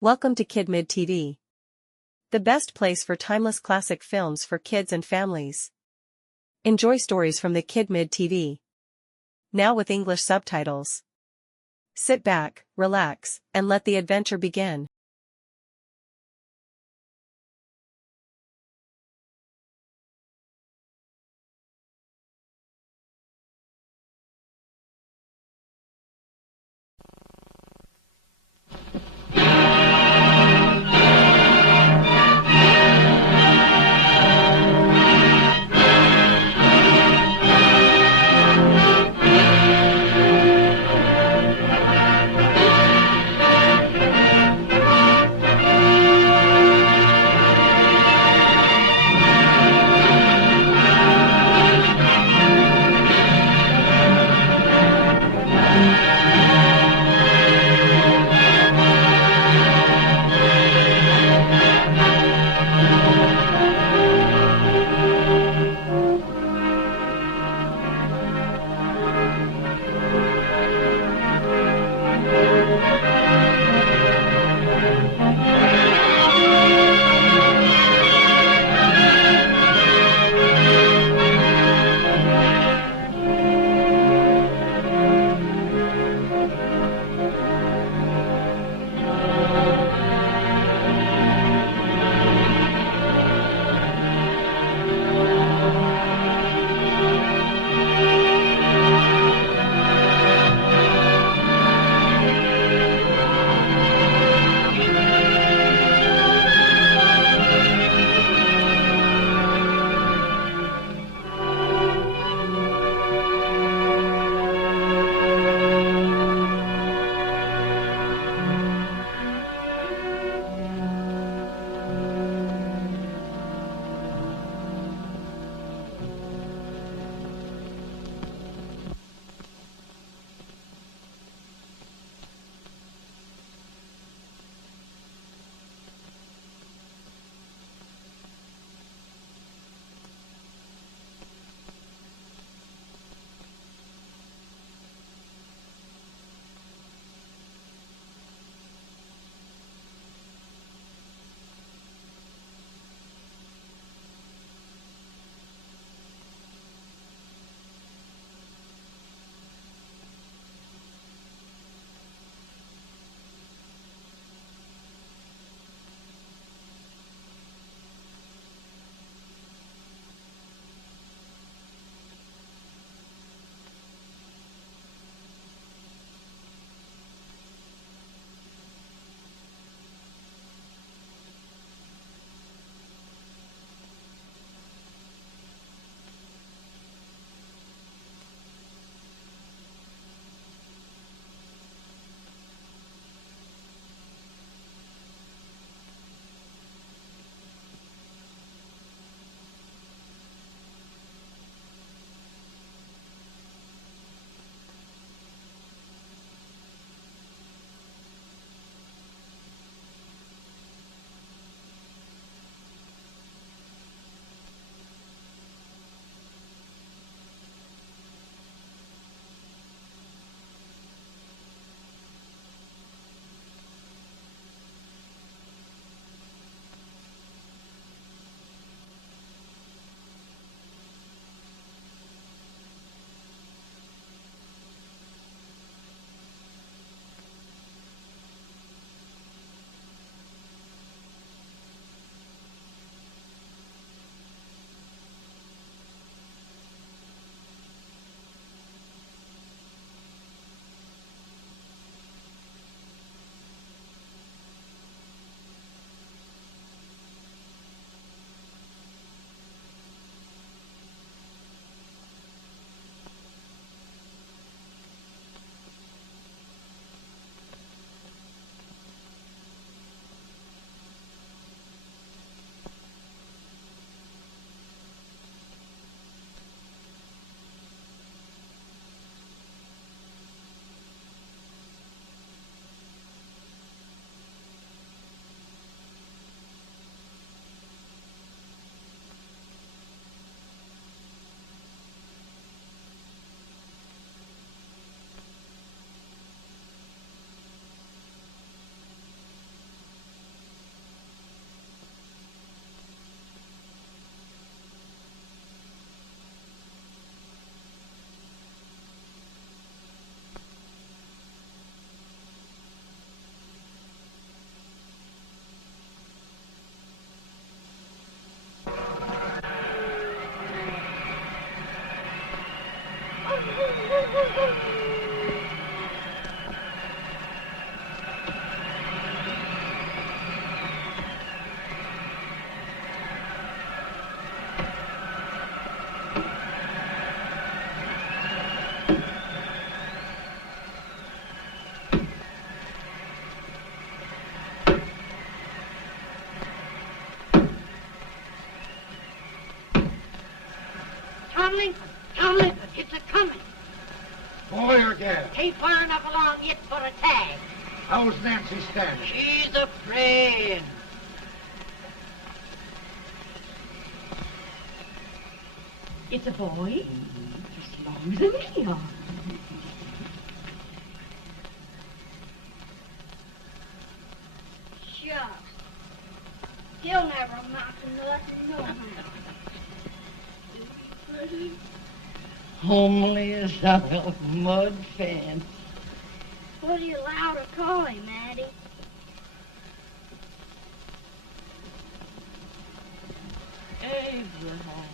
Welcome to KidMid TV, the best place for timeless classic films for kids and families. Enjoy stories from the KidMid TV, now with English subtitles. Sit back, relax, and let the adventure begin. on, Lincoln. John Lincoln, it's a-coming. Boy or gal? Ain't far enough along yet for a tag. How's Nancy standing? She's afraid. It's a boy? As long as a me are. Shucks. He'll never amount to nothing, no how. Homely as a mud fence. What do you allow to call him, Addie? Abraham.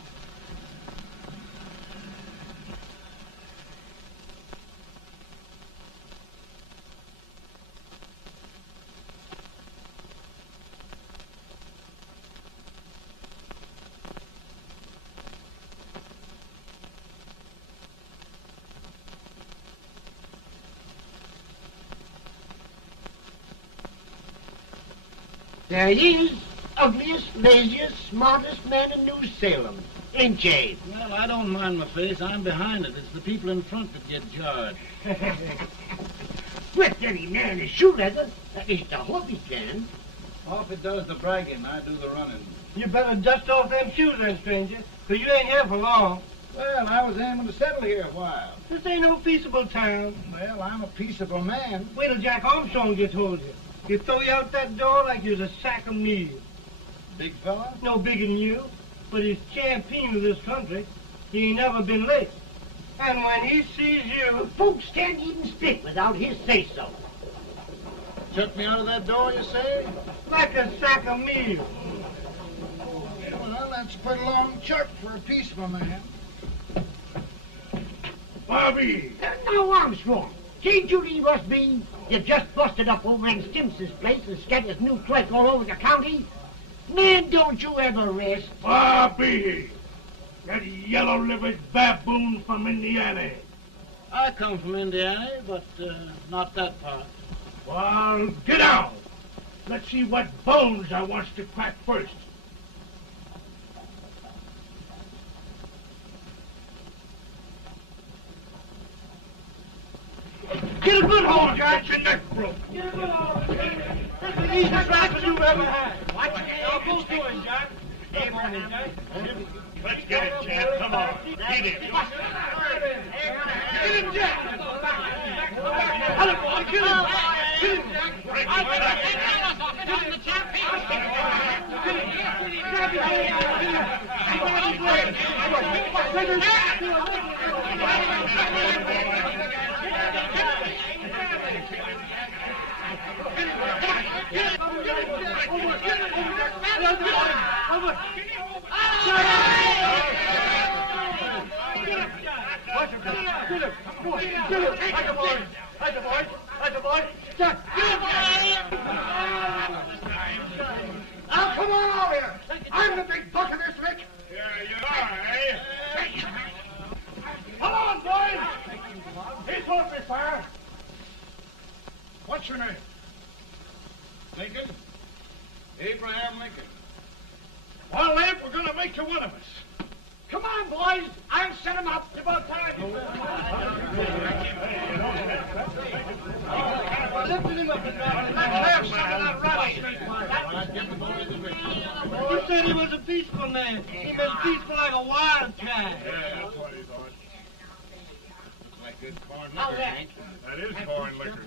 There he is, ugliest, laziest, smartest man in New Salem. Ain't Jay? Well, I don't mind my face. I'm behind it. It's the people in front that get jarred. With any man is shoe leather. That is the hope he can. Off it does the bragging. I do the running. You better dust off them shoes then, stranger, 'cause you ain't here for long. Well, I was aiming to settle here a while. This ain't no peaceable town. Well, I'm a peaceable man. Wait till Jack Armstrong gets hold of you. He'll throw you out that door like you're a sack of meal. Big fella? No bigger than you, but he's champion of this country. He ain't never been late. And when he sees you... Folks can't even speak without his say-so. Took me out of that door, you say? like a sack of meal. Well, that's quite a long chart for a peaceful man. Bobby! Now, Armstrong, can't you leave us be? You just busted up over in Stimson's place and scattered new clerk all over the county. Man, don't you ever rest. Bobby! That yellow-livered baboon from Indiana. I come from Indiana, but not that part. Well, get out. Let's see what bones I wants to crack first. Get a good hold, Jack. Your neck broke. Get a good hold. That's the easiest rifle you've ever had. Watch it. Now, both doing, Jack. Abraham. Let's get it, Jack. Come on. Get it. Get him, Jack. Hello, boy. Get him. Get him, Jack. Break it, Now, come on over here. I'm the big buck of this lick. Yeah, you are, eh? Come on, boys. He's open fire. What's your name? Lincoln? Abraham Lincoln. Well, Abe, we're going to make you one of us. Come on, boys. I'll set him up. It's about time. Lifted him up and down. Let's have some of that rattlesnake. You said he was a peaceful man. He was peaceful like a wildcat. Yeah, that's what he thought. Looks like good corn liquor, Hank. That is corn liquor.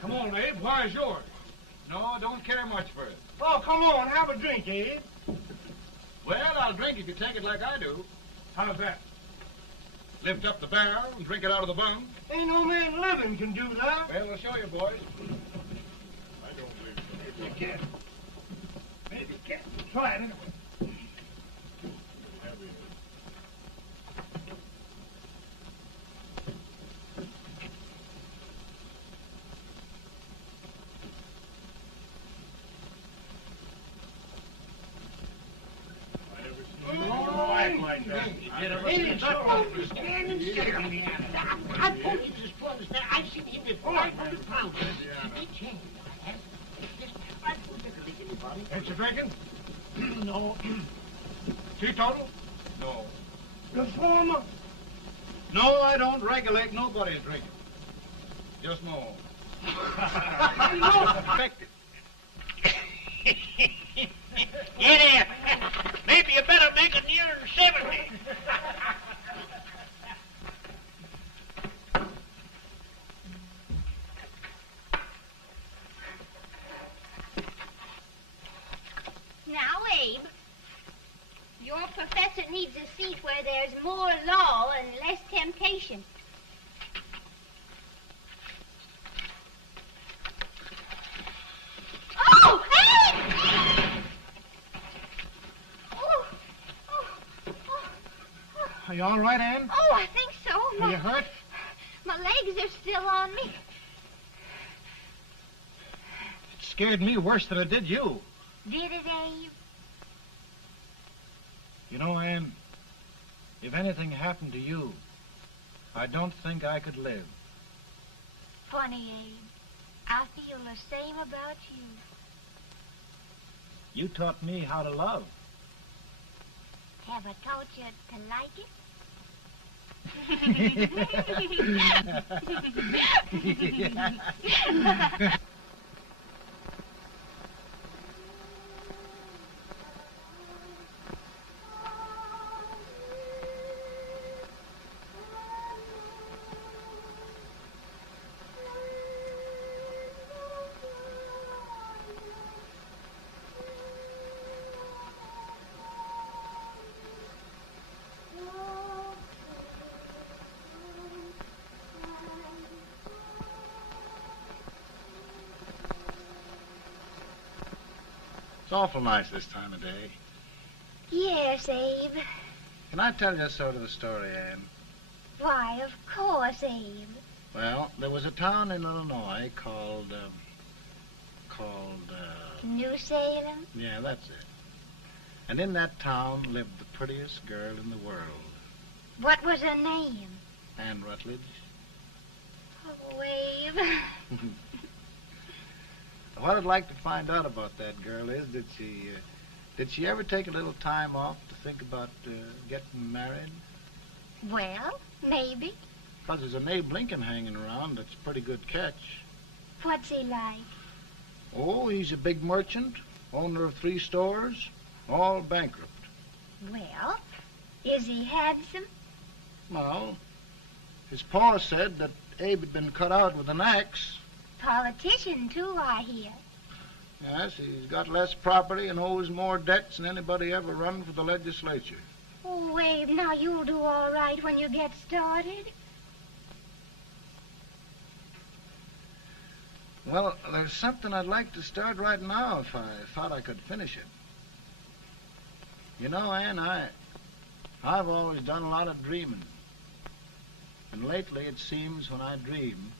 Come on, Abe. Where's yours? No, don't care much for it. Oh, come on. Have a drink, Abe. Well, I'll drink if you take it like I do. How's that? Lift up the barrel and drink it out of the bung. Ain't no man living can do that. Well, I'll show you, boys. I don't believe so. Maybe you can. Maybe you can. Try it anyway. Like that. Hey, the standing still. I told you this brother's there. I've seen him with 500 pounds. He changed. I put liquor leak anybody. Ain't you drinking? No. Teetotal? No. Reformer? No, I don't regulate nobody's drinking. Just my own. Affected. Yeah, maybe you better make it nearer 70. Now, Abe, your professor needs a seat where there's more law and less temptation. Oh, Abe! Are you all right, Ann? Oh, I think so. Are you hurt? My legs are still on me. It scared me worse than it did you. Did it, Abe? You know, Ann, if anything happened to you, I don't think I could live. Funny, Abe. I feel the same about you. You taught me how to love. Have I taught you to like it? It's awful nice this time of day. Yes, Abe. Can I tell you sort of a story, Ann? Why, of course, Abe. Well, there was a town in Illinois called, New Salem? yeah, that's it. And in that town lived the prettiest girl in the world, What was her name? Ann Rutledge. Oh, Abe. What I'd like to find out about that girl is, did she ever take a little time off to think about getting married? Well, maybe. 'Cause there's an Abe Lincoln hanging around that's a pretty good catch. What's he like? Oh, he's a big merchant, owner of 3 stores, all bankrupt. Well, is he handsome? Well, his pa said that Abe had been cut out with an axe. Politician, too, I hear. Yes, he's got less property and owes more debts than anybody ever run for the legislature. Oh, Abe, now you'll do all right when you get started. Well, there's something I'd like to start right now if I thought I could finish it. You know, Ann, I've always done a lot of dreaming. And lately it seems when I dream,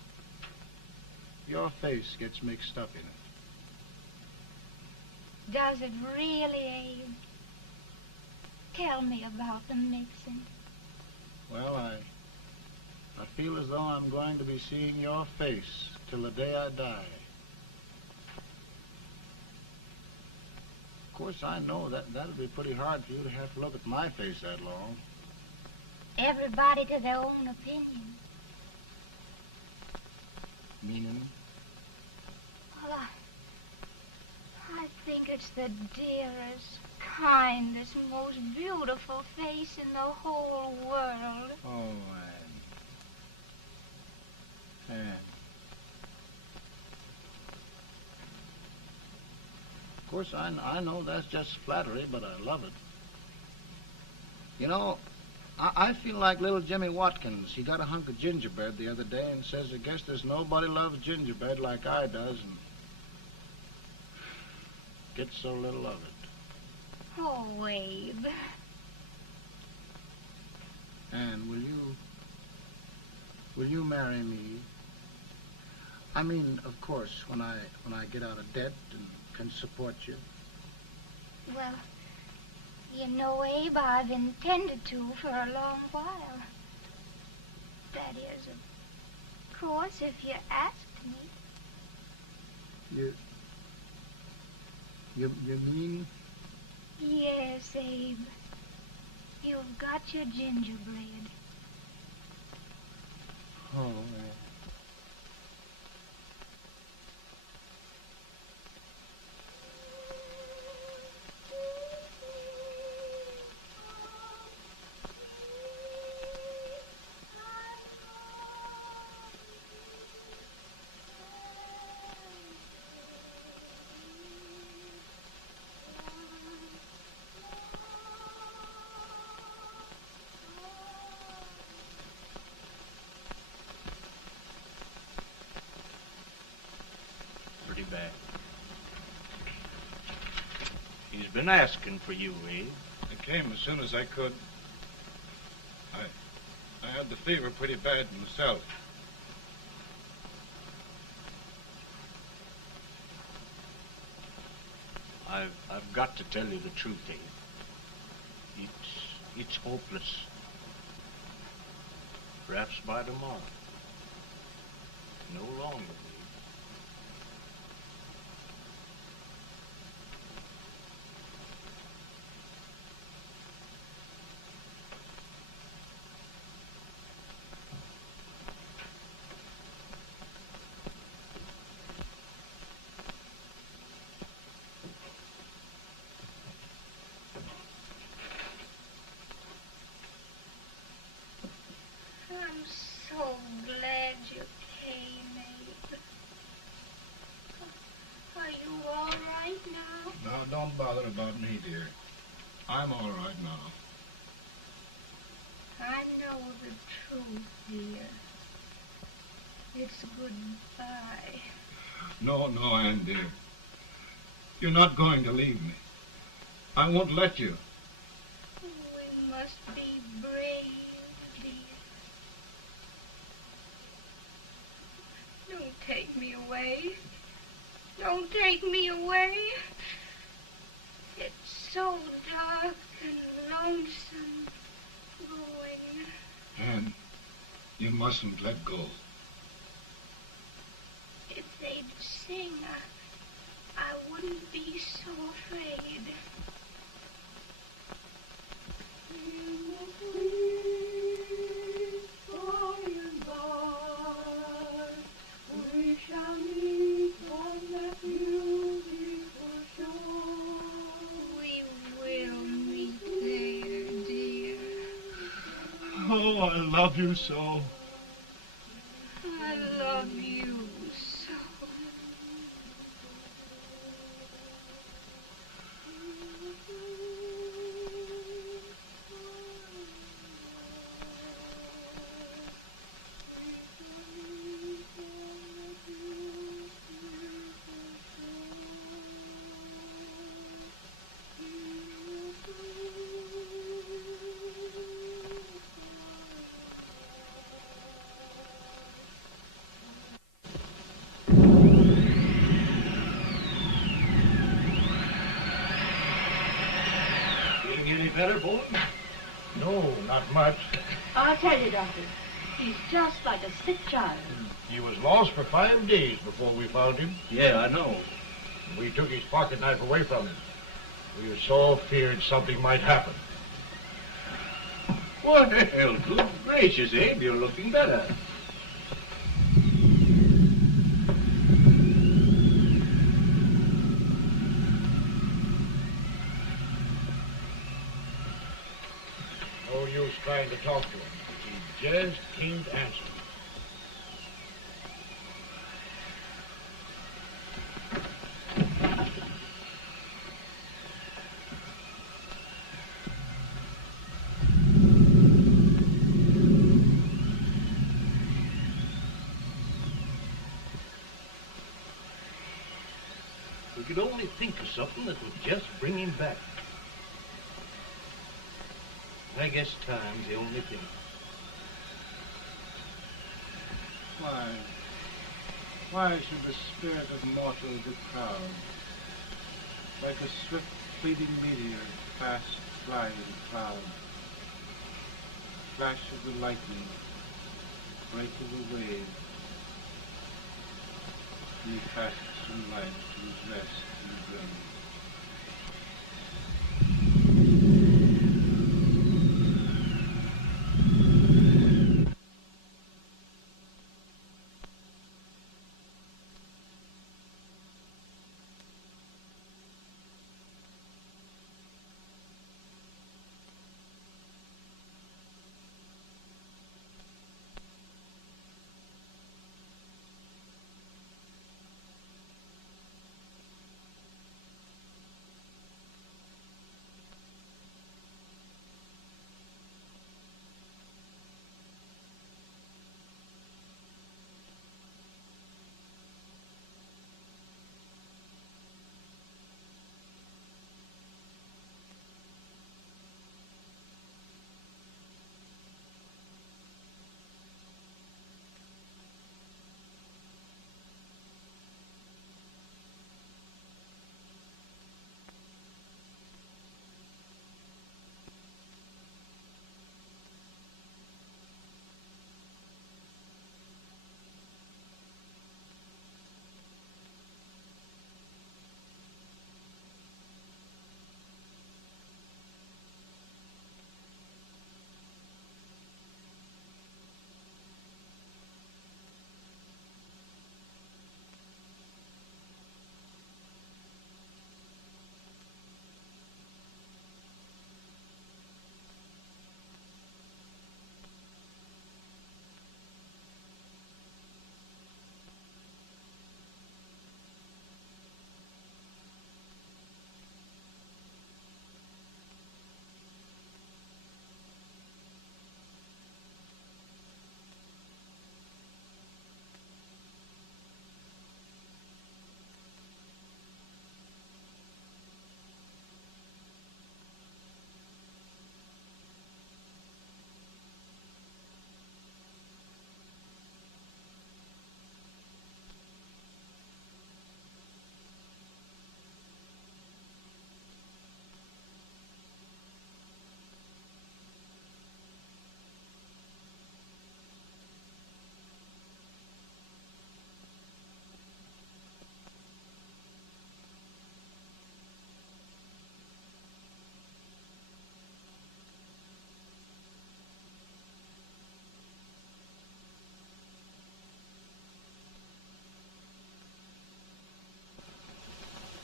your face gets mixed up in it. Does it really, Abe? Tell me about the mixing. Well, I feel as though I'm going to be seeing your face till the day I die. Of course, I know that'll be pretty hard for you to have to look at my face that long. Everybody to their own opinion. Meaning? Well, I think it's the dearest, kindest, most beautiful face in the whole world. Oh, Ann. Of course, I know that's just flattery, but I love it. You know, I feel like little Jimmy Watkins. He got a hunk of gingerbread the other day and says, I guess there's nobody loves gingerbread like I does, and gets so little of it. Oh, Abe. And will you marry me? I mean, of course, when I get out of debt and can support you. Well, you know, Abe, I've intended to for a long while. That is, of course, if you asked me. You mean? Yes, Abe. You've got your gingerbread. Oh, Pretty bad. He's been asking for you, Abe. I came as soon as I could. I had the fever pretty bad myself. I've got to tell you the truth, Abe. It's hopeless. Perhaps by tomorrow. No longer. I'm so glad you came, Abe. Are you all right now? Now, don't bother about me, dear. I'm all right now. I know the truth, dear. It's goodbye. No, Ann, dear. You're not going to leave me. I won't let you. We must be brave, dear. Don't take me away. Don't take me away. It's so dark and lonesome going. Ann, you mustn't let go. If they'd sing, I wouldn't be so afraid. We shall meet on that beautiful shore. We will meet there, dear. Oh, I love you so. I love you so. Any better, boy? no, not much. I'll tell you, Doctor. He's just like a sick child. He was lost for 5 days before we found him. Yeah, I know. We took his pocket knife away from him. We were so feared something might happen. Well, good gracious, Abe, you're looking better. No use trying to talk to him. He just can't answer. We could only think of something that would just bring him back. I guess time's the only thing. Why should the spirit of mortal be proud? Like a swift fleeting meteor, fast flying cloud. Flash of the lightning, break of the wave. He passes from life to his rest in the grave.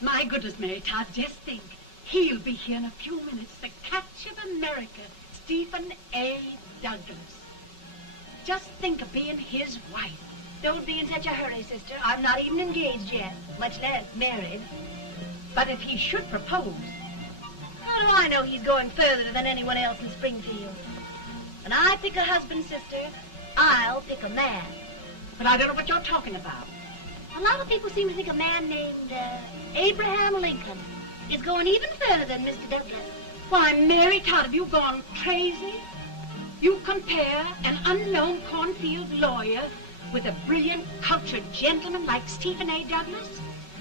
My goodness, Mary Todd, just think. He'll be here in a few minutes. The catch of America, Stephen A. Douglas. Just think of being his wife. Don't be in such a hurry, sister. I'm not even engaged yet, much less married. But if he should propose... How do I know he's going further than anyone else in Springfield? When I pick a husband, sister, I'll pick a man. But I don't know what you're talking about. A lot of people seem to think a man named Abraham Lincoln is going even further than Mr. Douglas. Why, Mary Todd, have you gone crazy? You compare an unknown cornfield lawyer with a brilliant, cultured gentleman like Stephen A. Douglas?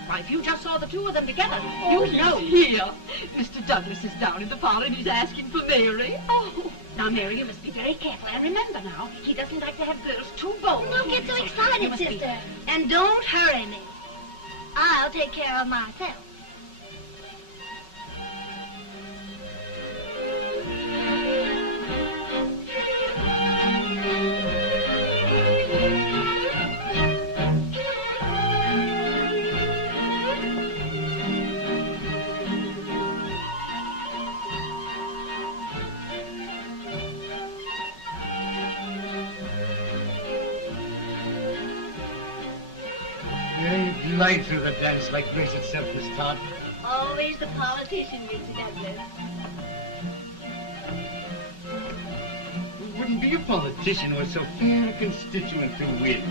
Why, if you just saw the two of them together, you'd know. Here. Mr. Douglas is down in the parlor and he's asking for Mary. Oh, now, Mary, you must be very careful. And remember now, he doesn't like to have girls too bold. Don't get so excited, sister. And don't hurry me. I'll take care of myself. Glide through the dance like grace itself, Miss Todd. Always the politician, Mr. Douglas. We wouldn't be a politician with so fair a constituent to win.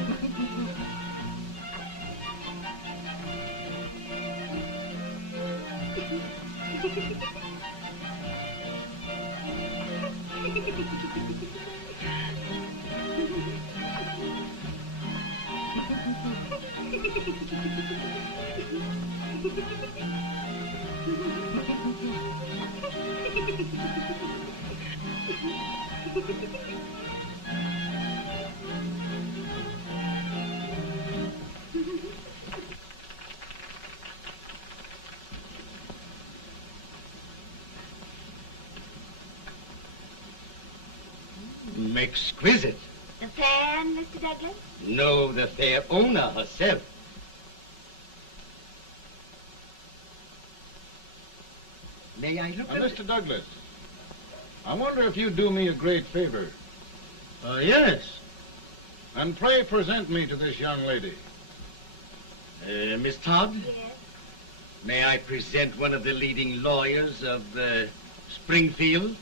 Exquisite. The fan, Mr. Douglas? No, the fair owner herself. May I look at Mr. Douglas, I wonder if you'd do me a great favor. Yes. And pray present me to this young lady. Miss Todd? Yes. May I present one of the leading lawyers of Springfield,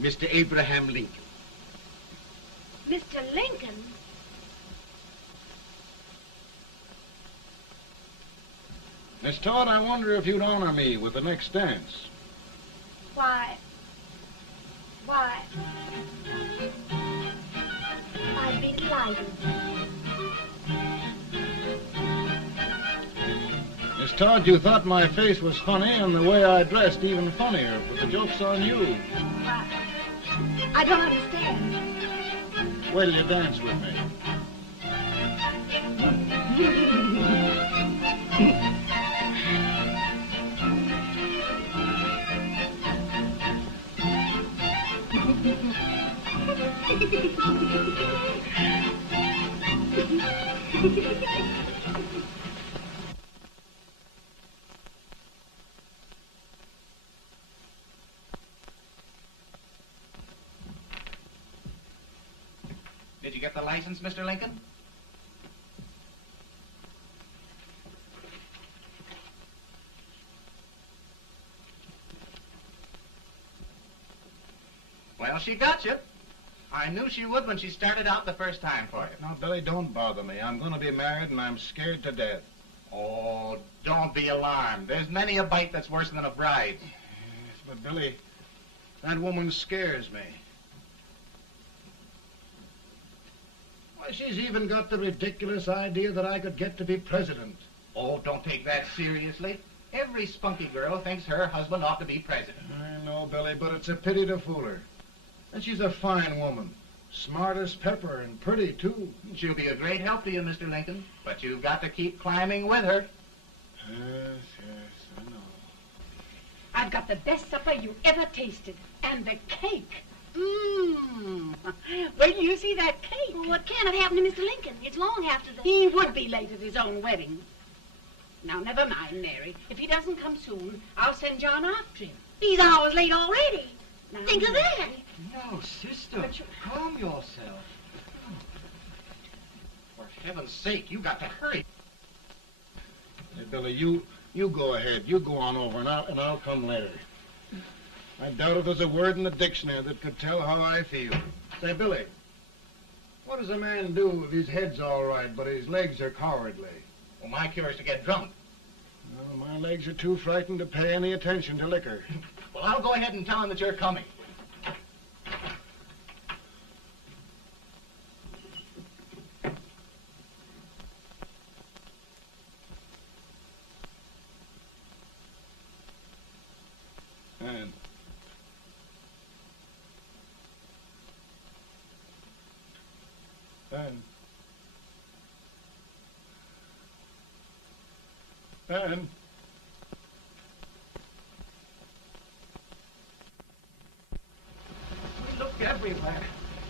Mr. Abraham Lincoln. Mr. Lincoln? Miss Todd, I wonder if you'd honor me with the next dance. Why, I'd be delighted. Miss Todd, you thought my face was funny and the way I dressed even funnier, but the joke's on you. Why, I don't understand. Wait till you dance with me. Did you get the license, Mr. Lincoln? Well, she got you. I knew she would when she started out the first time for you. Now, Billy, don't bother me. I'm going to be married and I'm scared to death. Oh, don't be alarmed. There's many a bite that's worse than a bride. Yes, but Billy, that woman scares me. Why, she's even got the ridiculous idea that I could get to be president. Oh, don't take that seriously. Every spunky girl thinks her husband ought to be president. I know, Billy, but it's a pity to fool her. And she's a fine woman. Smart as pepper and pretty, too. She'll be a great help to you, Mr. Lincoln. But you've got to keep climbing with her. Yes, I know. I've got the best supper you ever tasted. And the cake. Mmm. Wait till you see that cake. Well, what can have happened to Mr. Lincoln? It's long after the... He would be late at his own wedding. Now, never mind, Mary. If he doesn't come soon, I'll send John after him. He's hours late already. Now, think of that. No, sister. Calm yourself. For heaven's sake, you got to hurry. Hey, Billy, you go ahead. You go on over, and I'll come later. I doubt if there's a word in the dictionary that could tell how I feel. Say, Billy, what does a man do if his head's all right, but his legs are cowardly? Well, my cure is to get drunk. Well, my legs are too frightened to pay any attention to liquor. Well, I'll go ahead and tell him that you're coming. And we looked everywhere,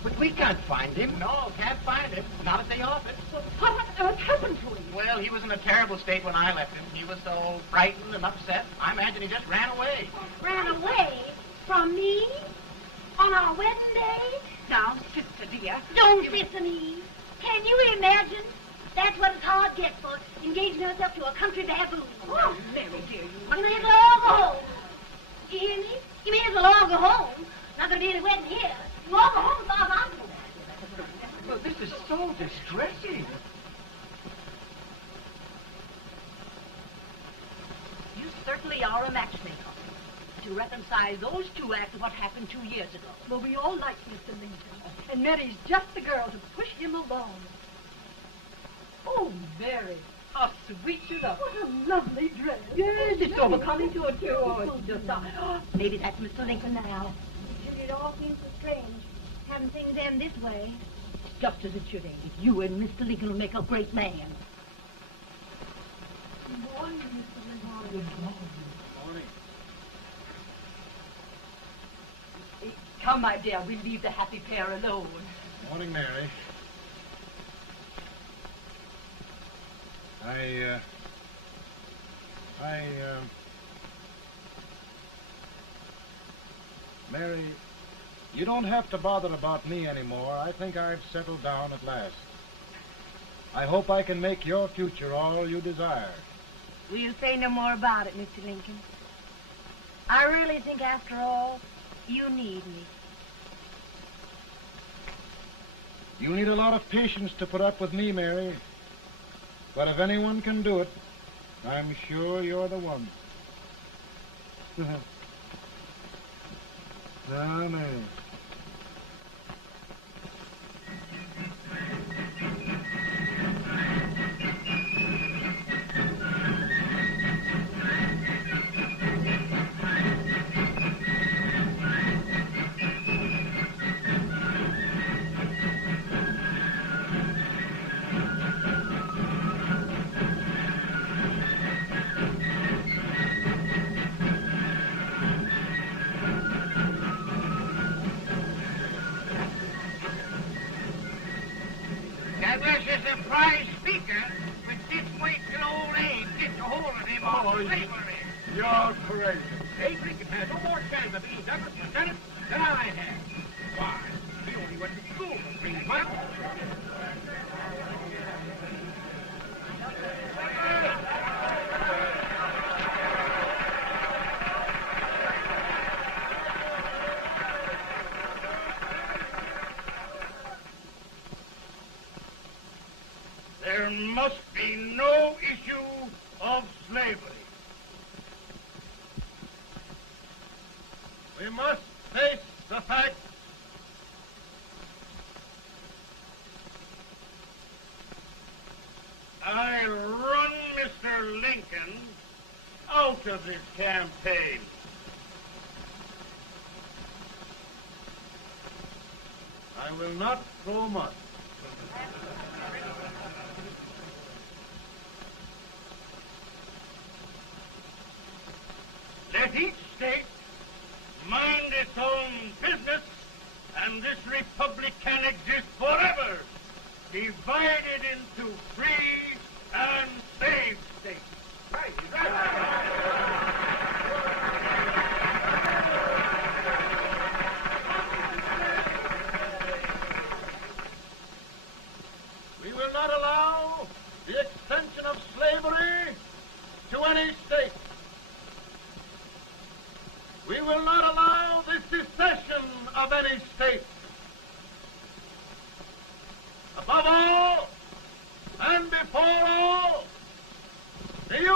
but we can't find him. No, can't find him. Not at the office. Well, what on earth happened to him? Well, he was in a terrible state when I left him. He was so frightened and upset. I imagine he just ran away. Ran away? From me? On our wedding day? Now, sister dear. Don't sister me. Can you imagine? That's what it's hard get for, engaging herself to a country baboon. Oh, Mary, dear, You may as well all go home. You hear me? You may as well all go home. Not going to be any wedding here. You all go home as far as I'm concerned. Well, this is so distressing. You certainly are a matchmaker. To reconcile those two after what happened 2 years ago. Well, we all like Mr. Lincoln. And Mary's just the girl to push him along. Oh, Mary, how sweet you look. What a lovely dress. Yes, it's overcoming to it, too. Oh, it's just... maybe that's Mr. Lincoln now. It all seems so strange. Having things end this way. Just as it should end. You and Mr. Lincoln will make a great man. Good morning, Mr. Lincoln. Good morning. morning. Come, my dear, we'll leave the happy pair alone. Morning, Mary. Mary, you don't have to bother about me anymore. I think I've settled down at last. I hope I can make your future all you desire. We'll say no more about it, Mr. Lincoln. I really think, after all, you need me. You need a lot of patience to put up with me, Mary. But if anyone can do it, I'm sure you're the one. Amen. That was a surprise speaker, but this way till old age gets a hold of him on slavery. You're crazy. Abe Lincoln has no more chance of being Douglas Lieutenant than I have. Why? He only went to school for 3 months. There must be no issue of slavery. We must face the fact I run Mr. Lincoln out of this campaign. I will not throw much. Let each state mind its own business, and this republic can exist forever, divided into free and slave states.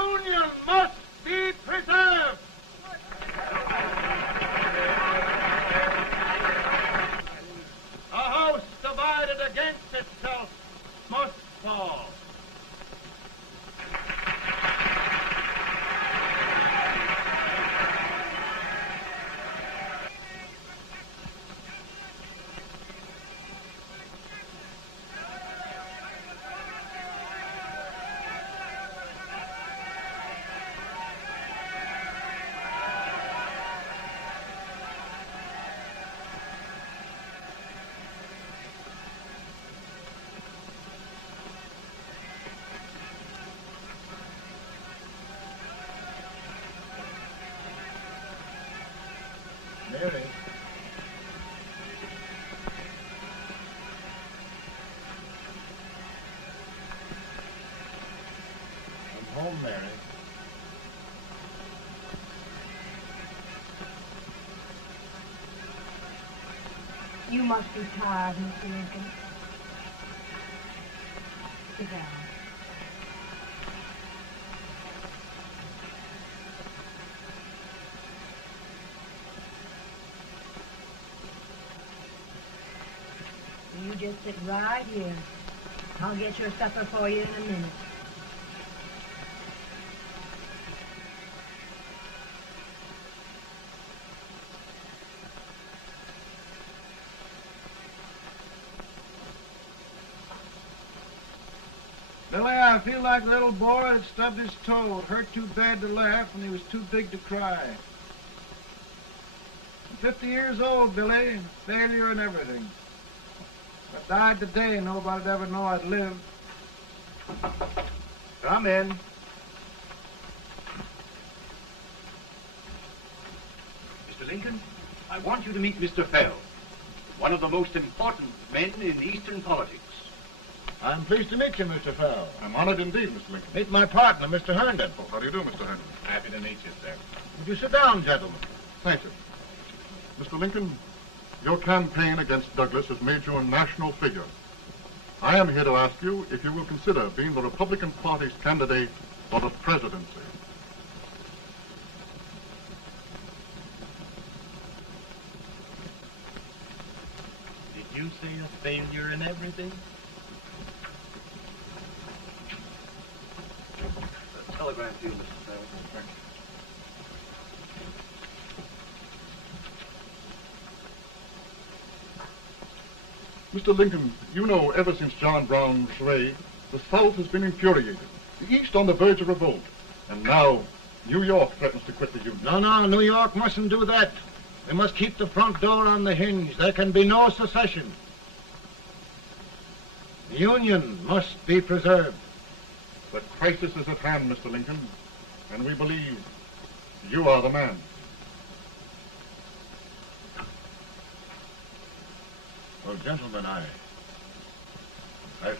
Union must be preserved. A house divided against itself must fall. Mary. I'm home, Mary. You must be tired, Mr. Lincoln. Sit down. You just sit right here. I'll get your supper for you in a minute. Billy, I feel like a little boy that stubbed his toe. It hurt too bad to laugh, and he was too big to cry. I'm 50 years old, Billy, failure and everything. If I died today, nobody'd ever know I'd lived. Come in. Mr. Lincoln, I want you to meet Mr. Fell, one of the most important men in Eastern politics. I'm pleased to meet you, Mr. Fell. I'm honored indeed, Mr. Lincoln. Meet my partner, Mr. Herndon. Oh, how do you do, Mr. Herndon? Happy to meet you, sir. Would you sit down, gentlemen? Thank you. Mr. Lincoln, your campaign against Douglas has made you a national figure. I am here to ask you if you will consider being the Republican Party's candidate for the presidency. Did you say a failure in everything? A telegram to you, Mr. Fell. Thank you. Mr. Lincoln, you know ever since John Brown's raid, the South has been infuriated, the East on the verge of revolt, and now New York threatens to quit the Union. No, New York mustn't do that. We must keep the front door on the hinge. There can be no secession. The Union must be preserved. The crisis is at hand, Mr. Lincoln, and we believe you are the man. Well, gentlemen, I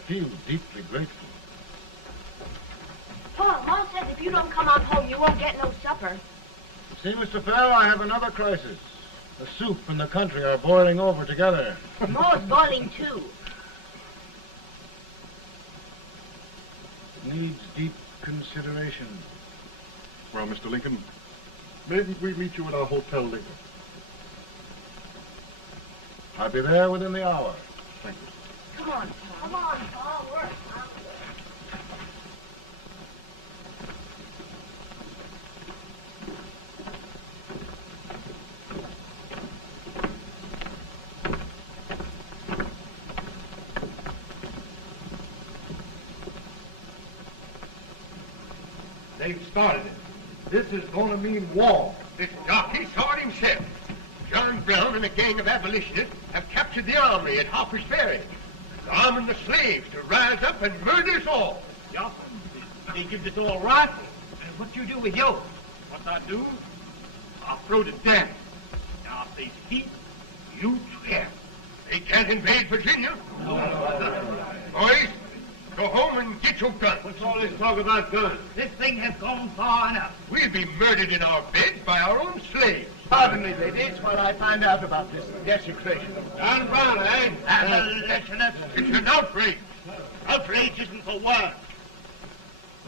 feel deeply grateful. Paul, Mom says if you don't come on home, you won't get no supper. See, Mr. Fell, I have another crisis. The soup and the country are boiling over together. More's boiling, too. It needs deep consideration. Well, Mr. Lincoln, maybe we meet you at our hotel later. I'll be there within the hour. Thank you. Come on, Paul. Come on, Paul. Work. They've started it. This is going to mean war. This jockey saw it himself. John Brown and a gang of abolitionists have captured the armory at Harper's Ferry. They're arming the slaves to rise up and murder us all. Yeah, they give us all rifles. And what you do with yours? What I do? I'll throw to death. Now, if they speak, you swear. They can't invade Virginia. Boys, go home and get your guns. What's all this talk about guns? This thing has gone far enough. We'll be murdered in our beds by our own slaves. Pardon me, ladies, while I find out about this desecration. John Brown, eh? Abolitionists. It's an outrage. Outrage isn't for words.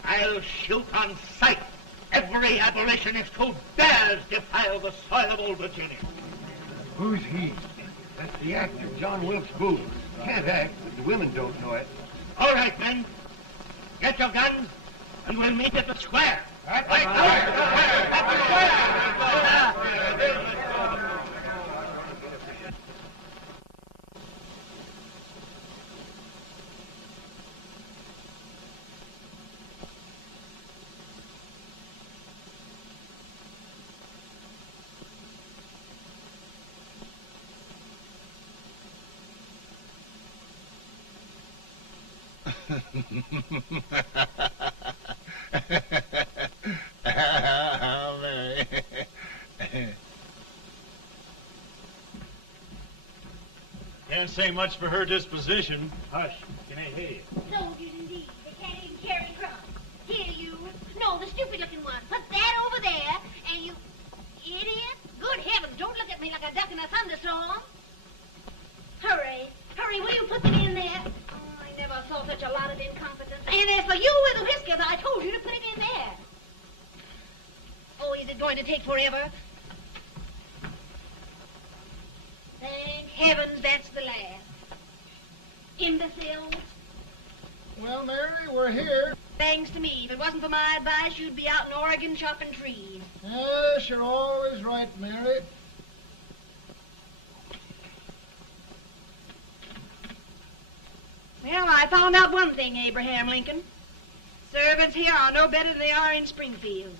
I'll shoot on sight every abolitionist who dares defile the soil of old Virginia. Who's he? That's the actor, John Wilkes Booth. Can't act, but the women don't know it. All right, men. Get your guns, and we'll meet at the square. At Can't say much for her disposition. Hush, can I hear you? Soldiers indeed. They can't even carry crumbs. Here, you. No, the stupid-looking one. Put that over there, and you... Idiot. Good heavens, don't look at me like a duck in a thunderstorm. Hurry. Hurry, will you put them in there? Oh, I never saw such a lot of incompetence. And as for you with the whiskers, I told you to put it in there. Oh, is it going to take forever? Thank heavens that's the last. Imbeciles. Well, Mary, we're here. Thanks to me. If it wasn't for my advice, you'd be out in Oregon chopping trees. Yes, you're always right, Mary. Well, I found out one thing, Abraham Lincoln. Servants here are no better than they are in Springfield.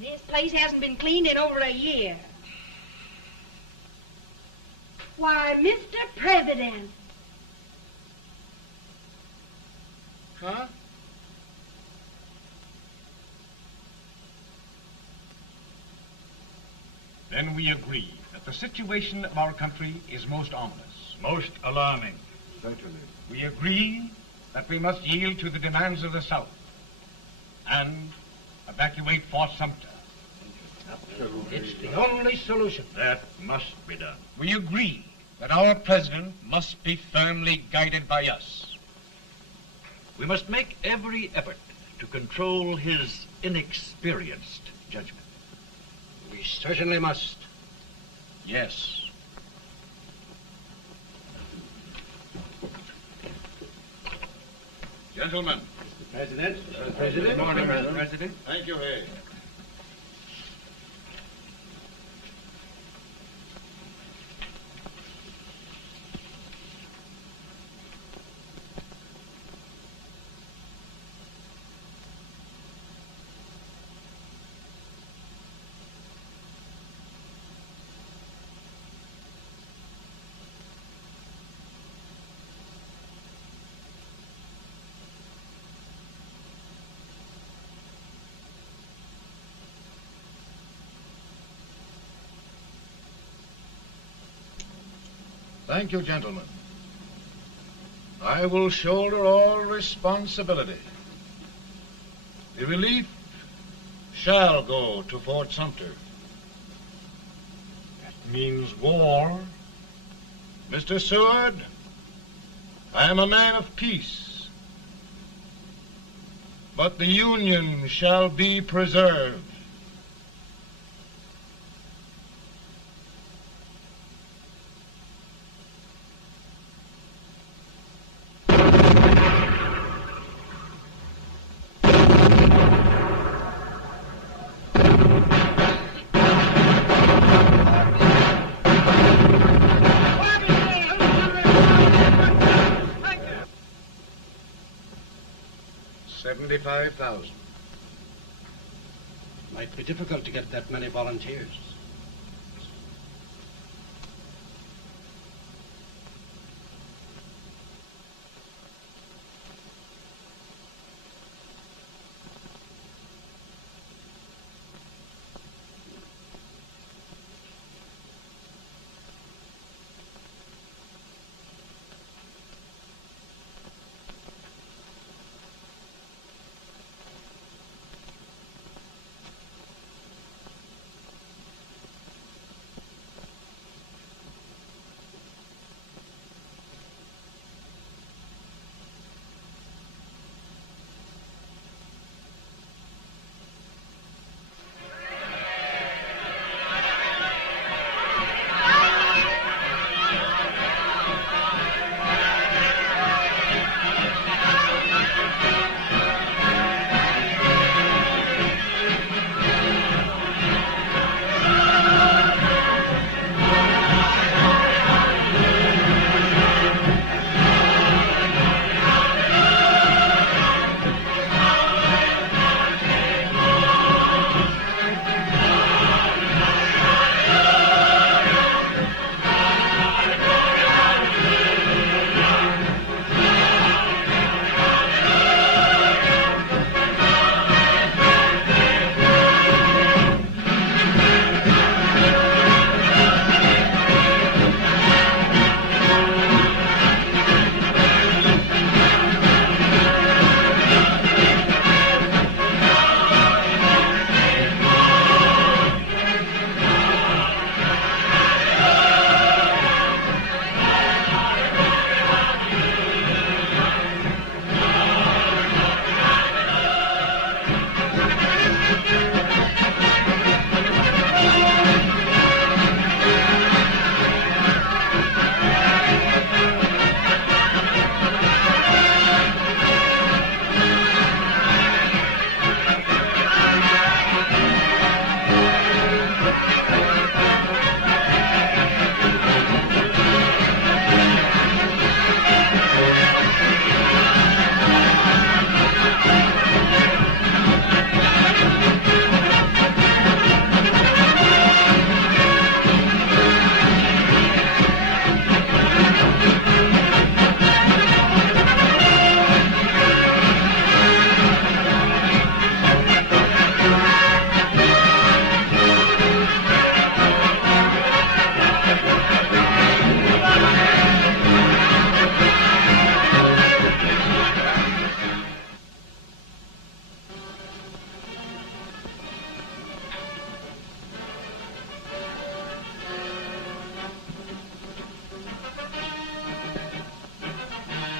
This place hasn't been cleaned in over a year. Why, Mr. President. Huh? Then we agree that the situation of our country is most ominous. Most alarming. Certainly. We agree that we must yield to the demands of the South and evacuate Fort Sumter. It's the only solution. That must be done. We agree that our president must be firmly guided by us. We must make every effort to control his inexperienced judgment. We certainly must. Yes. Gentlemen. Mr. President. Mr. President. Good morning, Mr. President. Thank you, Hay. Thank you, gentlemen. I will shoulder all responsibility. The relief shall go to Fort Sumter. That means war. Mr. Seward, I am a man of peace, but the Union shall be preserved. $75,000. Might be difficult to get that many volunteers.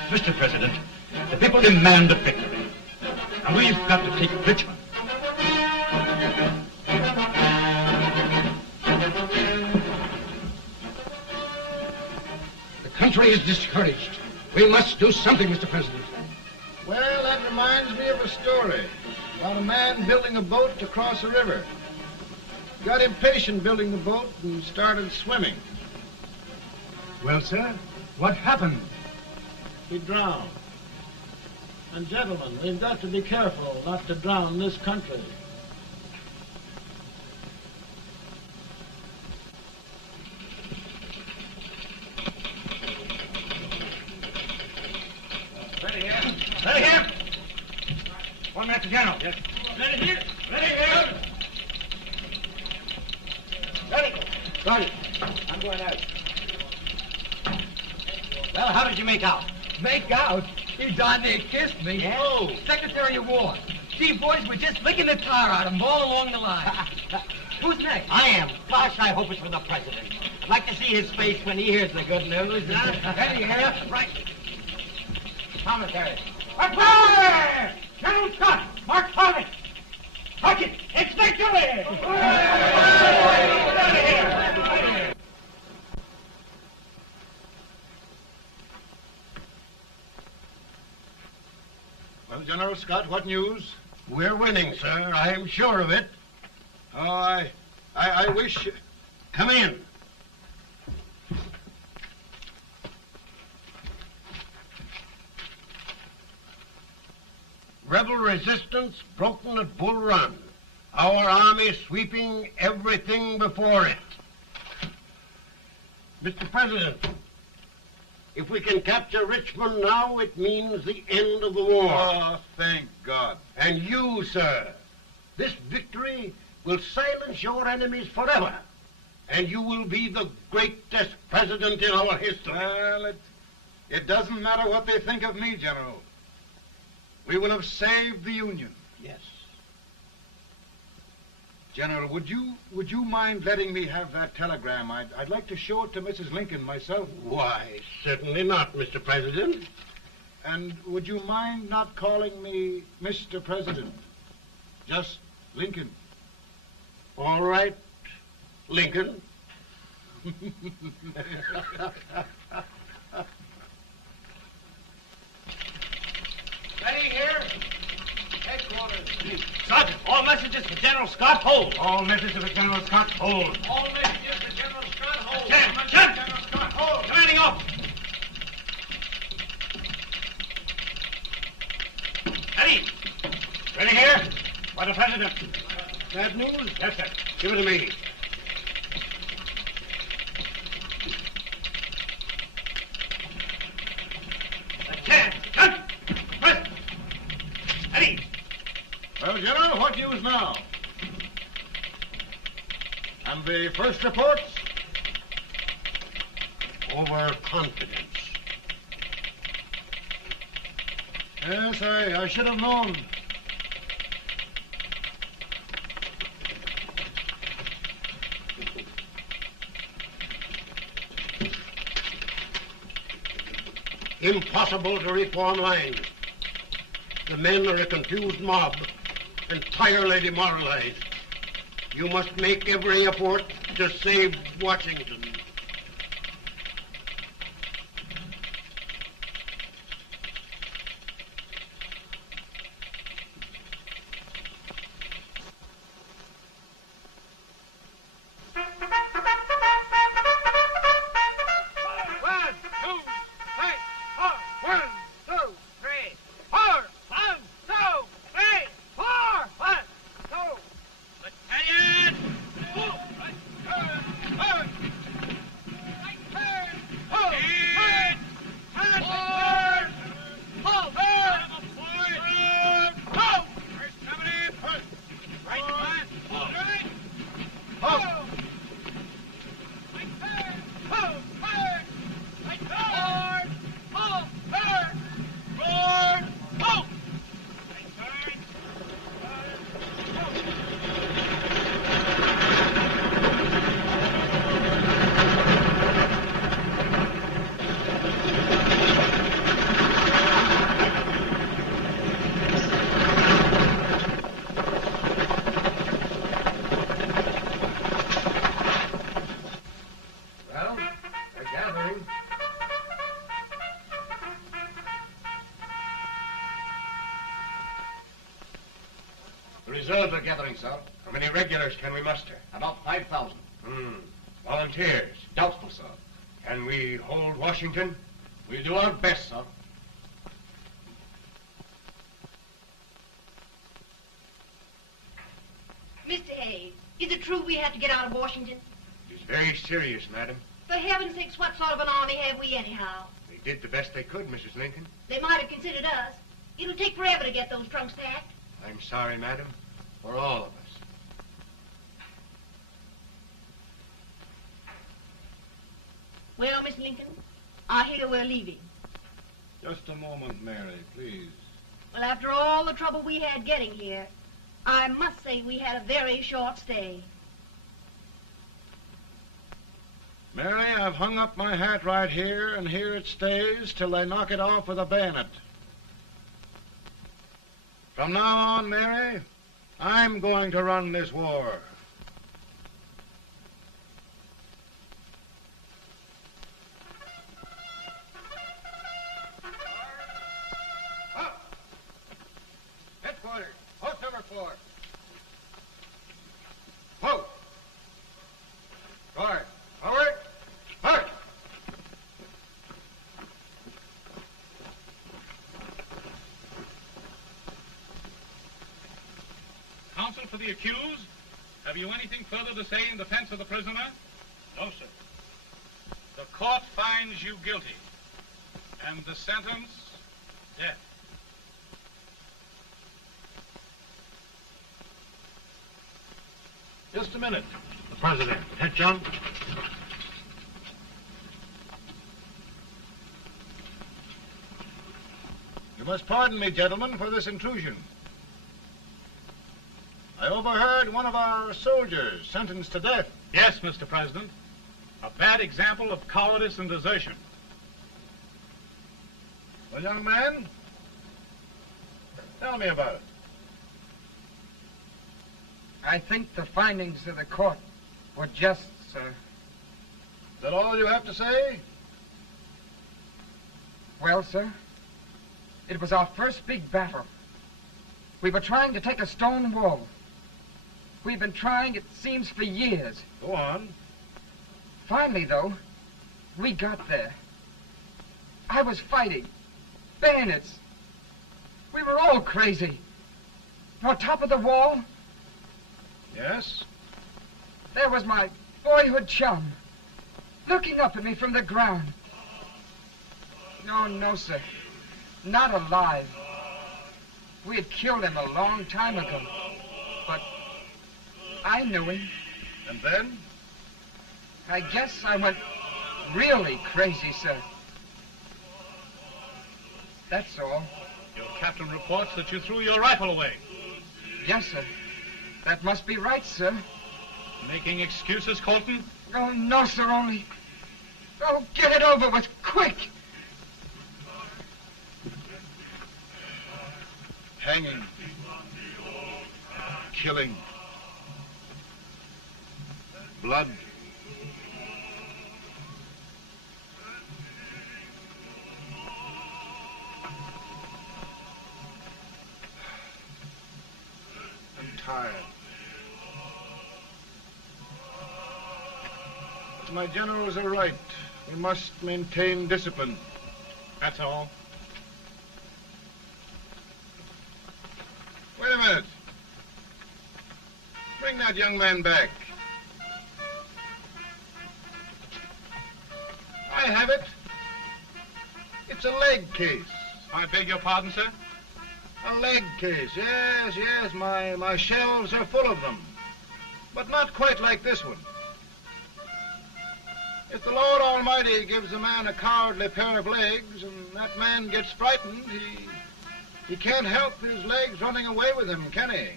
Mr. President, the people demand a victory. And we've got to take Richmond. The country is discouraged. We must do something, Mr. President. Well, that reminds me of a story about a man building a boat to cross a river. Got impatient building the boat and started swimming. Well, sir, what happened? He drowned. And gentlemen, we've got to be careful not to drown this country. Ready here. Ready here. One minute to General. Yes. Ready here. Ready here. Ready. Sergeant, I'm going out. Well, how did you make out? Make out? He darn near kissed me. Yeah? Oh. Secretary of War. Gee, boys, we're just licking the tar out of him all along the line. Who's next? I am. Gosh, I hope it's for the president. I'd like to see his face when he hears the good news. Ready here. Right. Commissary. Fire! General Scott! Mark Thomas! Sergeant, it's victory! Well, General Scott, what news? We're winning, sir. I am sure of it. Oh, I wish... Come in. Rebel resistance broken at Bull Run. Our army sweeping everything before it. Mr. President, if we can capture Richmond now, it means the end of the war. Oh, thank God. And you, sir, this victory will silence your enemies forever. And you will be the greatest president in our history. Well, it doesn't matter what they think of me, General. We will have saved the Union. Yes. General, would you mind letting me have that telegram? I'd like to show it to Mrs. Lincoln myself. Why, certainly not, Mr. President. And would you mind not calling me Mr. President? Just Lincoln. All right, Lincoln. Ready here. Headquarters. Sergeant, all messages for General Scott, hold. All messages for General Scott, hold. All messages for General Scott, hold. General Scott, hold. Commanding off. Ready. Ready here. For the President. Bad news? Yes, sir. Give it to me. Well, General, what news now? And the first reports? Overconfidence. Yes, I should have known. Impossible to reform lines. The men are a confused mob, entirely demoralized. You must make every effort to save Washington. The reserves are gathering, sir. How many regulars can we muster? About 5,000. Volunteers? Doubtful, sir. Can we hold Washington? We'll do our best, sir. Mr. A, is it true we have to get out of Washington? It's very serious, madam. For heaven's sakes, what sort of an army have we anyhow? They did the best they could, Mrs. Lincoln. They might have considered us. It'll take forever to get those trunks packed. I'm sorry, madam, for all of us. Well, Miss Lincoln, I hear we're leaving. Just a moment, Mary, please. Well, after all the trouble we had getting here, I must say we had a very short stay. Mary, I've hung up my hat right here, and here it stays till they knock it off with a bayonet. From now on, Mary, I'm going to run this war. Headquarters, post number 4. Whoa! Guard, forward, march! Counsel for the accused, have you anything further to say in defense of the prisoner? No, sir. The court finds you guilty, and the sentence, death. Just a minute. The president. Head, John. You must pardon me, gentlemen, for this intrusion. I overheard one of our soldiers sentenced to death. Yes, Mr. President. A bad example of cowardice and desertion. Well, young man, tell me about it. I think the findings of the court were just, sir. Is that all you have to say? Well, sir, it was our first big battle. We were trying to take a stone wall. We've been trying, it seems, for years. Go on. Finally, though, we got there. I was fighting. Bayonets. We were all crazy. On top of the wall, Yes? there was my boyhood chum, looking up at me from the ground. No, sir. Not alive. We had killed him a long time ago. But I knew him. And then? I guess I went really crazy, sir. That's all. Your captain reports that you threw your rifle away. Yes, sir. That must be right, sir. Making excuses, Colton? Oh, no, sir, only... Oh, get it over with, quick! Hanging. Killing. Blood. I'm tired. But my generals are right. We must maintain discipline. That's all. Wait a minute. Bring that young man back. I have it. It's a leg case. I beg your pardon, sir? A leg case, yes. My shelves are full of them. But not quite like this one. If the Lord Almighty gives a man a cowardly pair of legs and that man gets frightened, he can't help his legs running away with him, can he?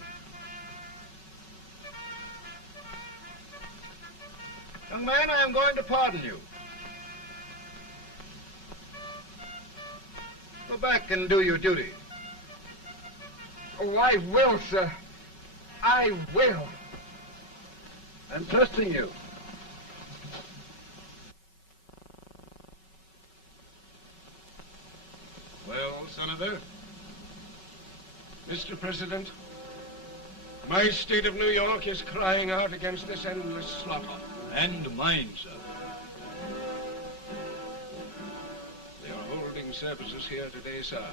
Young man, I am going to pardon you. Go back and do your duty. Oh, I will, sir. I will. I'm trusting you. Well, Senator? Mr. President, My state of New York is crying out against this endless slaughter. And mine, sir. They are holding services here today, sir,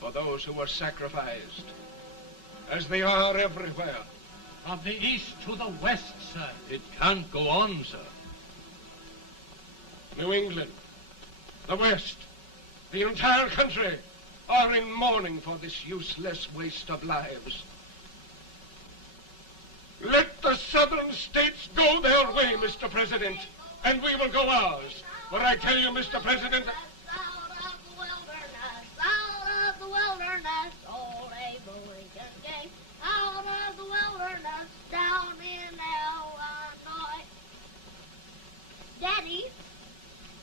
for those who were sacrificed, as they are everywhere. From the east to the west, sir. It can't go on, sir. New England, the West, the entire country are in mourning for this useless waste of lives. Let the southern states go their way, Mr. President, and we will go ours. But I tell you, Mr. President... Out of the wilderness, old Abraham Lincoln came. Out of the wilderness, down in Illinois. Daddy,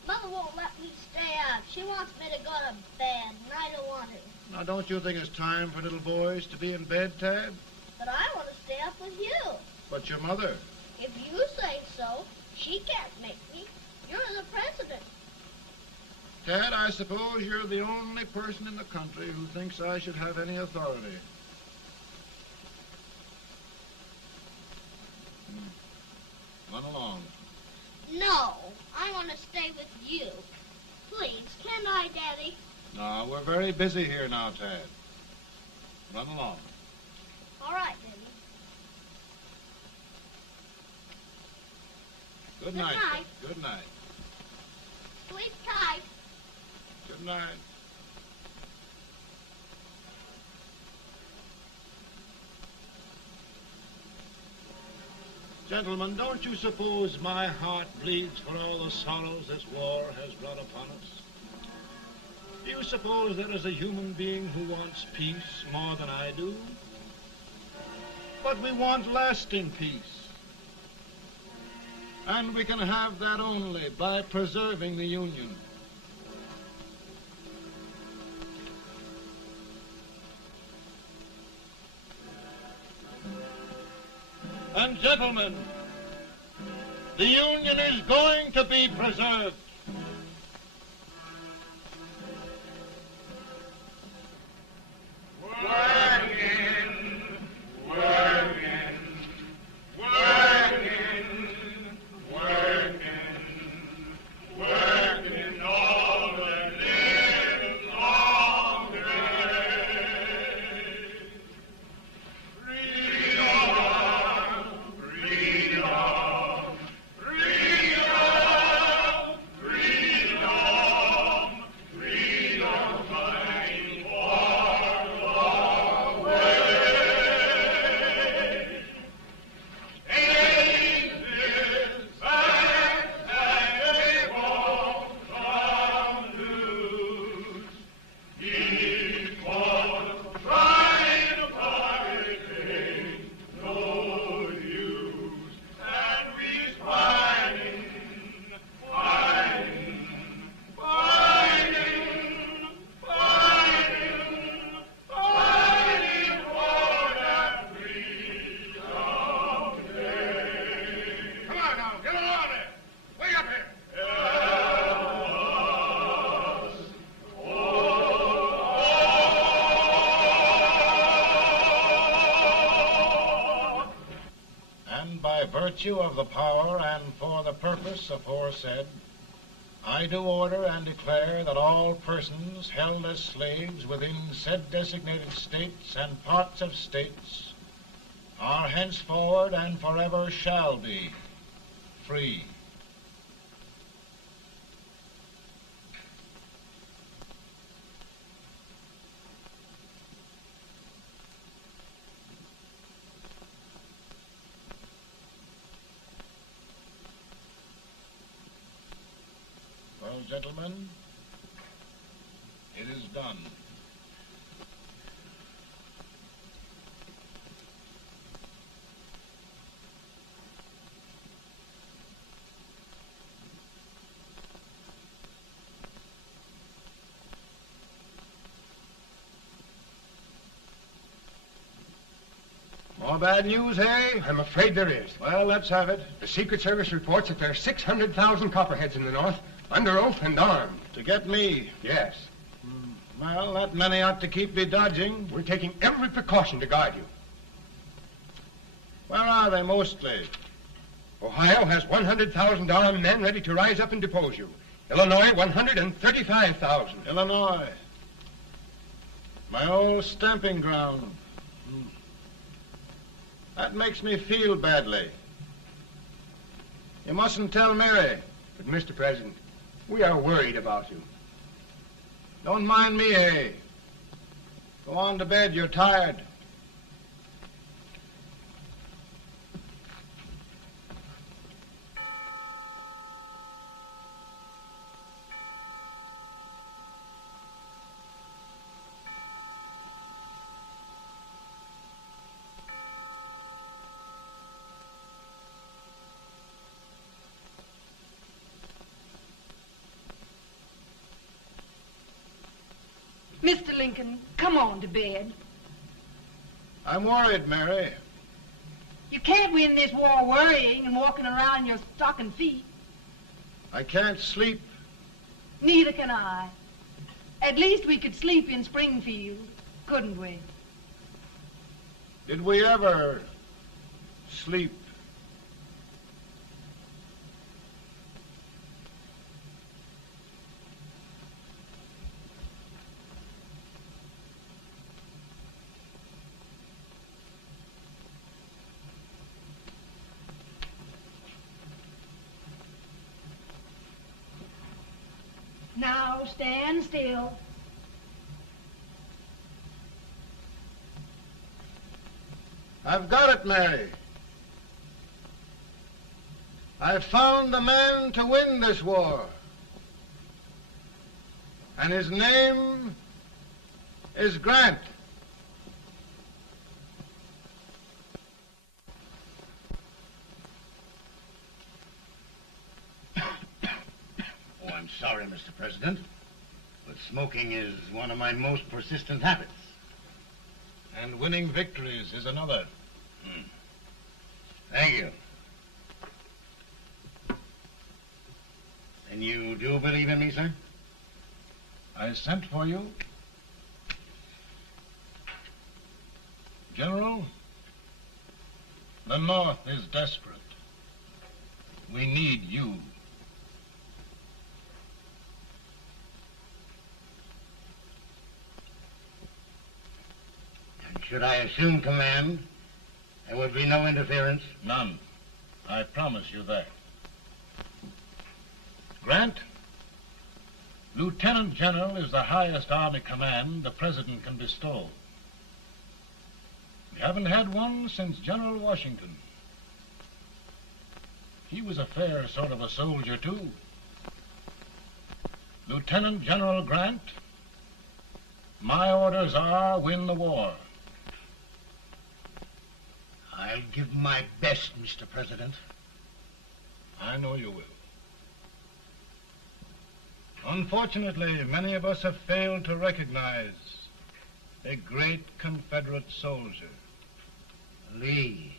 Mother won't let me stay up. She wants me to go to bed, and I don't want to. Now, don't you think it's time for little boys to be in bed, Tad? But I want to stay up with you. But your mother. If you say so, she can't make me. You're the president. Tad, I suppose you're the only person in the country who thinks I should have any authority. Run along. No, I want to stay with you. Please, can I, Daddy? No, we're very busy here now, Tad. Run along. All right, Daddy. Good night. Good night. Sleep tight. Good night. Gentlemen, don't you suppose my heart bleeds for all the sorrows this war has brought upon us? Do you suppose there is a human being who wants peace more than I do? But we want lasting peace. And we can have that only by preserving the Union. And gentlemen, the Union is going to be preserved. Virtue of the power and for the purpose aforesaid, I do order and declare that all persons held as slaves within said designated states and parts of states are henceforward and forever shall be free. Well, gentlemen, it is done. More bad news, hey? I'm afraid there is. Well, let's have it. The Secret Service reports that there are 600,000 Copperheads in the North, under oath and armed. To get me? Yes. Well, that many ought to keep me dodging. We're taking every precaution to guard you. Where are they mostly? Ohio has 100,000 armed men ready to rise up and depose you. Illinois, 135,000. Illinois. My old stamping ground. That makes me feel badly. You mustn't tell Mary. But, Mr. President, we are worried about you. Don't mind me, eh? Go on to bed. You're tired. Mr. Lincoln, come on to bed. I'm worried, Mary. You can't win this war worrying and walking around in your stocking feet. I can't sleep. Neither can I. At least we could sleep in Springfield, couldn't we? Did we ever sleep? Now stand still. I've got it, Mary. I've found the man to win this war. And his name is Grant. Oh, I'm sorry, Mr. President, but smoking is one of my most persistent habits. And winning victories is another. Thank you. And you do believe in me, sir? I sent for you. General, the North is desperate. We need you. And should I assume command, there would be no interference? None. I promise you that. Grant, Lieutenant General is the highest Army command the President can bestow. We haven't had one since General Washington. He was a fair sort of a soldier, too. Lieutenant General Grant, my orders are win the war. I'll give my best, Mr. President. I know you will. Unfortunately, many of us have failed to recognize a great Confederate soldier. Lee.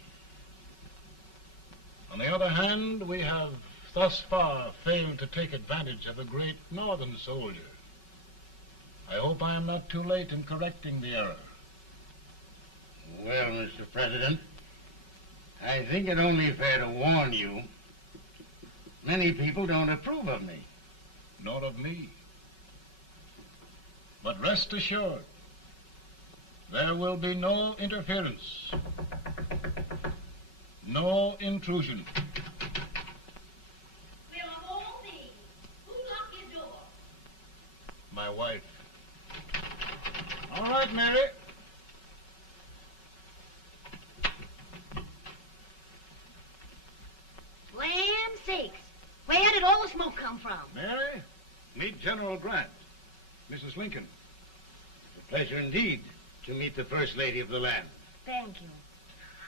On the other hand, we have thus far failed to take advantage of a great Northern soldier. I hope I am not too late in correcting the error. Well, Mr. President, I think it only fair to warn you. Many people don't approve of me. Nor of me. But rest assured, there will be no interference, no intrusion. Well, of all things, who locked your door? My wife. All right, Mary. Land sakes. Where did all the smoke come from? Mary, meet General Grant, Mrs. Lincoln. It's a pleasure indeed to meet the First Lady of the land. Thank you.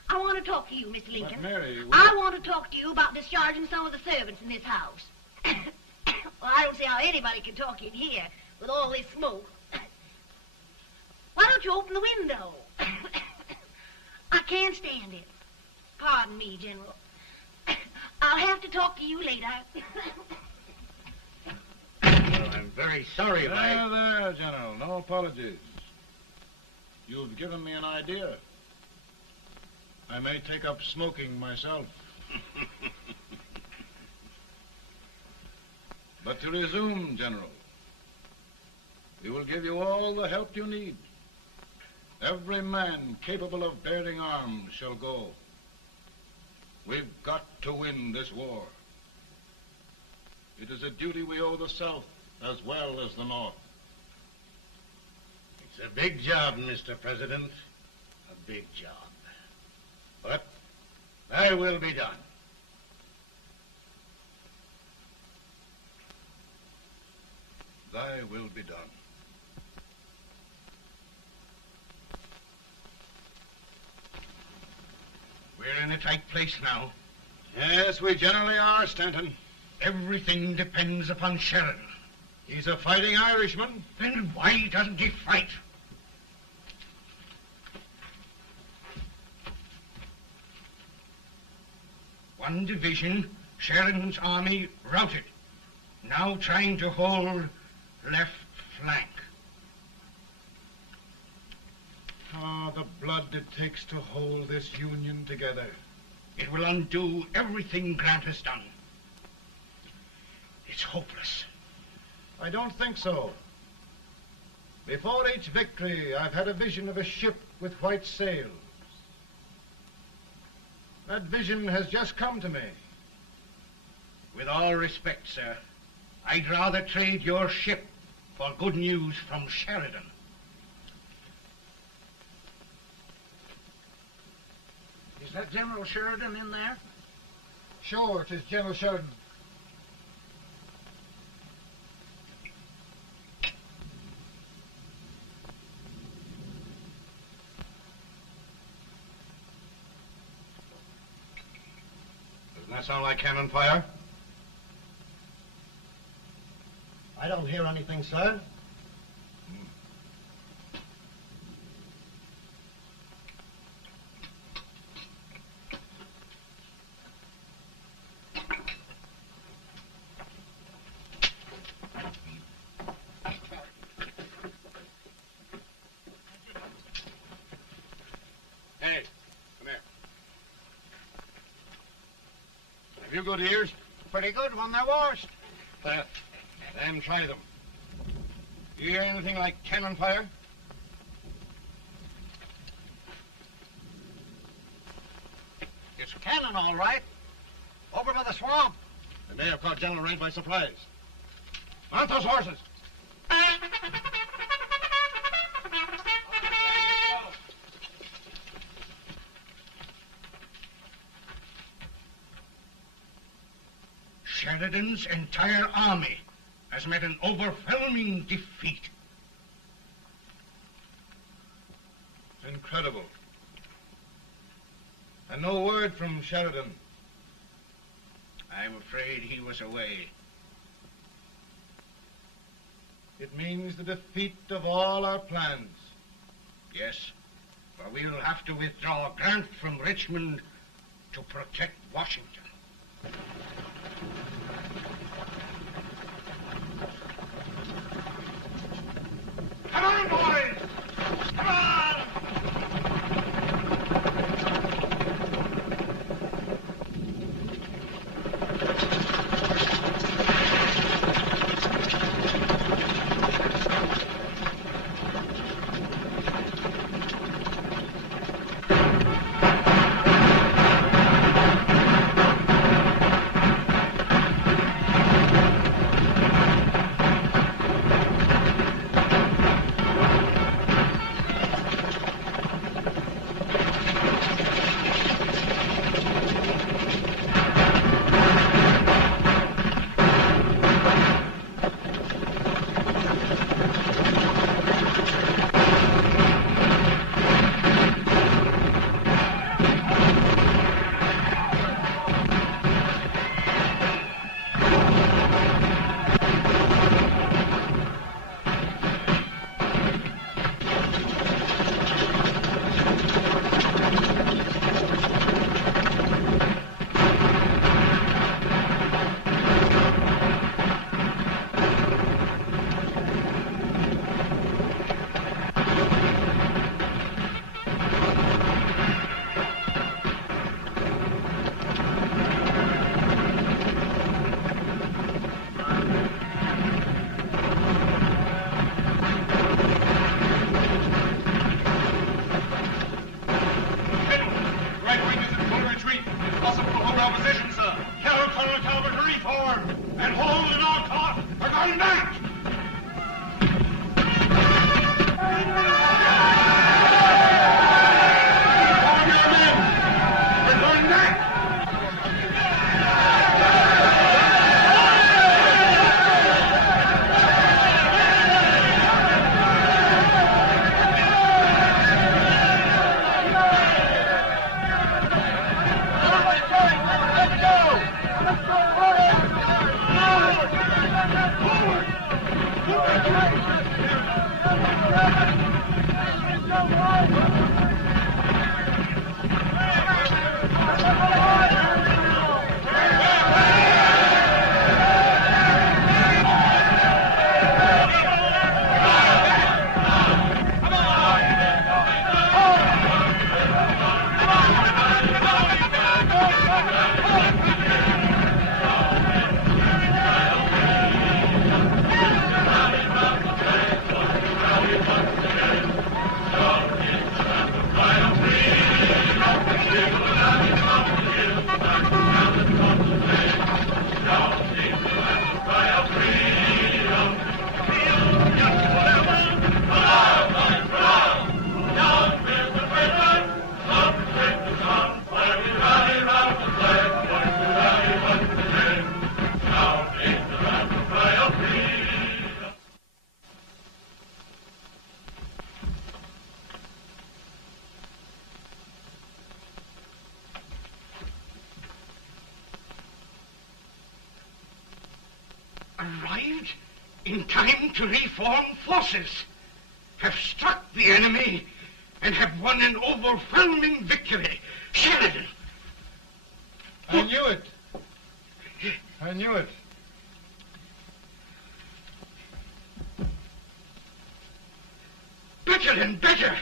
I want to talk to you, Mr. Lincoln. But Mary, I want to talk to you about discharging some of the servants in this house. Well, I don't see how anybody can talk in here with all this smoke. Why don't you open the window? I can't stand it. Pardon me, General. I'll have to talk to you later. Well, I'm very sorry if There, General. No apologies. You've given me an idea. I may take up smoking myself. But to resume, General, we will give you all the help you need. Every man capable of bearing arms shall go. We've got to win this war. It is a duty we owe the South as well as the North. It's a big job, Mr. President. A big job. But thy will be done. Thy will be done. We're in a tight place now. Yes, we generally are, Stanton. Everything depends upon Sheridan. He's a fighting Irishman. Then why doesn't he fight? One division, Sheridan's army, routed. Now trying to hold left flank. Ah, the blood it takes to hold this Union together. It will undo everything Grant has done. It's hopeless. I don't think so. Before each victory, I've had a vision of a ship with white sails. That vision has just come to me. With all respect, sir, I'd rather trade your ship for good news from Sheridan. Is that General Sheridan in there? Sure, it is General Sheridan. Doesn't that sound like cannon fire? I don't hear anything, sir. Hey, come here. Have you good ears? Pretty good when they're washed. Then try them. You hear anything like cannon fire? It's cannon, all right. Over by the swamp. They may have caught General Rank by surprise. Mount those horses. Sheridan's entire army has met an overwhelming defeat. It's incredible. And no word from Sheridan. I'm afraid he was away. It means the defeat of all our plans. Yes, for we'll have to withdraw Grant from Richmond to protect Washington. Come on, boys! Come on! arrived in time to reform forces, have struck the enemy, and have won an overwhelming victory. Sheridan! I knew it. I knew it. Better and better.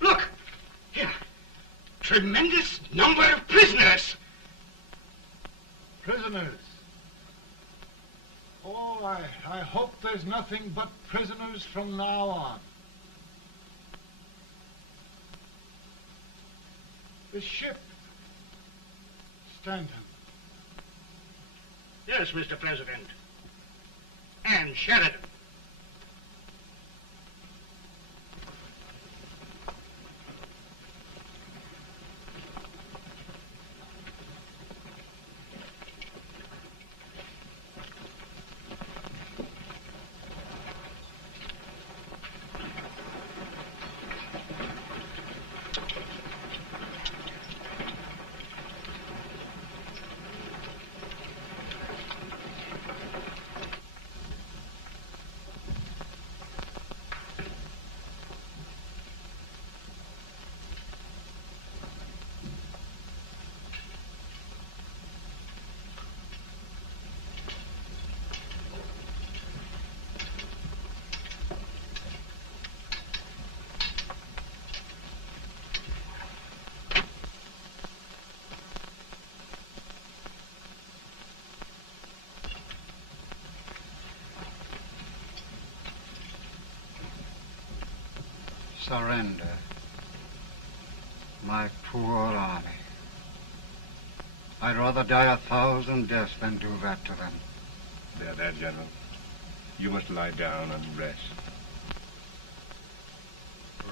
Look, here. Tremendous number of prisoners. Prisoners. Oh, I hope there's nothing but prisoners from now on. The ship. Stanton. Yes, Mr. President. And Sheridan. Surrender. My poor army. I'd rather die 1,000 deaths than do that to them. There, General. You must lie down and rest.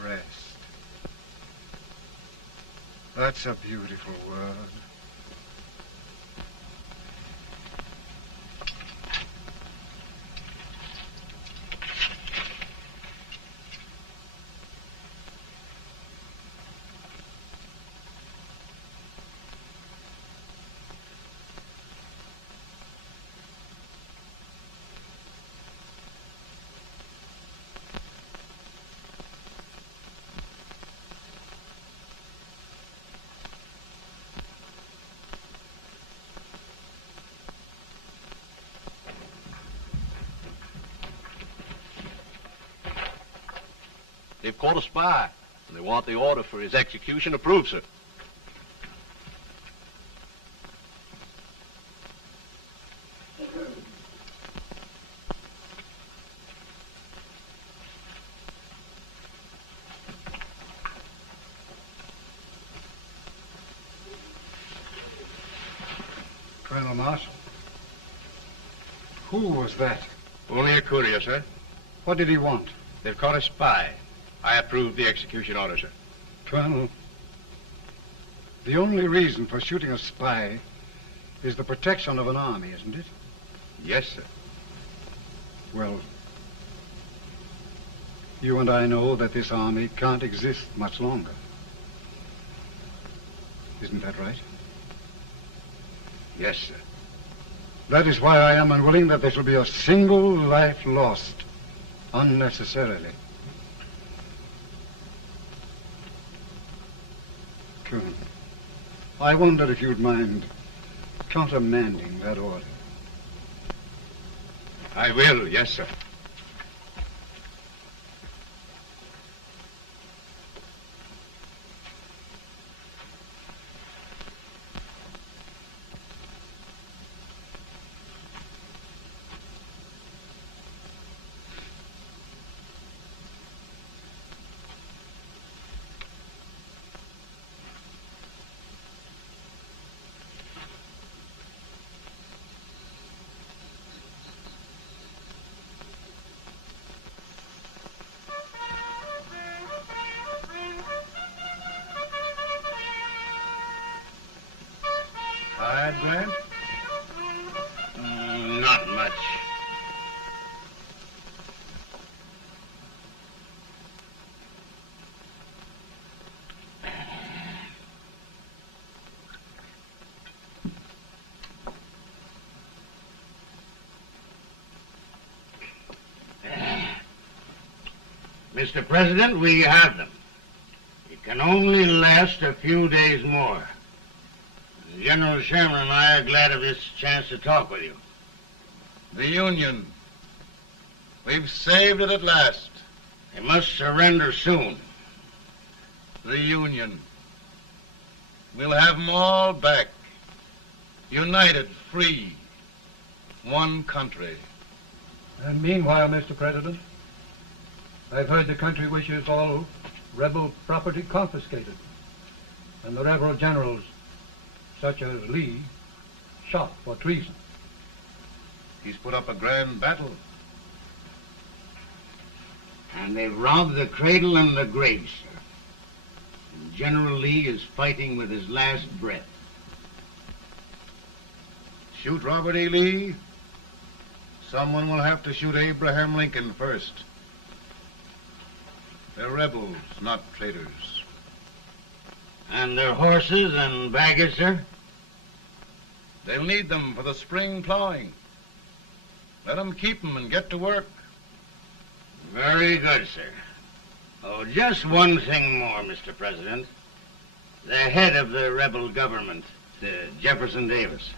Rest. That's a beautiful word. They've caught a spy, and they want the order for his execution approved, sir. Colonel Marshall. Who was that? Only a courier, sir. What did he want? They've caught a spy. I approve the execution order, sir. Colonel, the only reason for shooting a spy is the protection of an army, isn't it? Yes, sir. Well, you and I know that this army can't exist much longer. Isn't that right? Yes, sir. That is why I am unwilling that there shall be a single life lost unnecessarily. Colonel, I wonder if you'd mind countermanding that order. I will, yes, sir. Grant? Not much. Mr. President, we have them. It can only last a few days more. General Sherman and I are glad of this chance to talk with you. The Union. We've saved it at last. They must surrender soon. The Union. We'll have them all back. United, free. One country. And meanwhile, Mr. President, I've heard the country wishes all rebel property confiscated, and the rebel generals, such as Lee, shot for treason. He's put up a grand battle. And they've robbed the cradle and the grave, sir. And General Lee is fighting with his last breath. Shoot Robert E. Lee? Someone will have to shoot Abraham Lincoln first. They're rebels, not traitors. And their horses and baggage, sir? They'll need them for the spring plowing. Let them keep them and get to work. Very good, sir. Oh, just one thing more, Mr. President. The head of the rebel government, Jefferson Davis.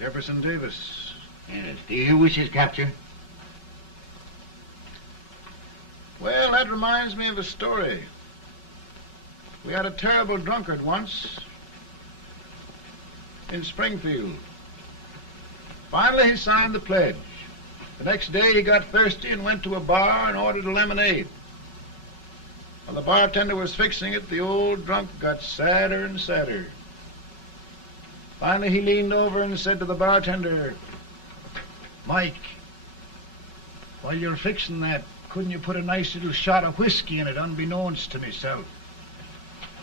Jefferson Davis? Yes. Do you wish his capture? Well, that reminds me of a story. We had a terrible drunkard once in Springfield. Finally, he signed the pledge. The next day, he got thirsty and went to a bar and ordered a lemonade. While the bartender was fixing it, the old drunk got sadder and sadder. Finally, he leaned over and said to the bartender, "Mike, while you're fixing that, couldn't you put a nice little shot of whiskey in it, unbeknownst to myself?"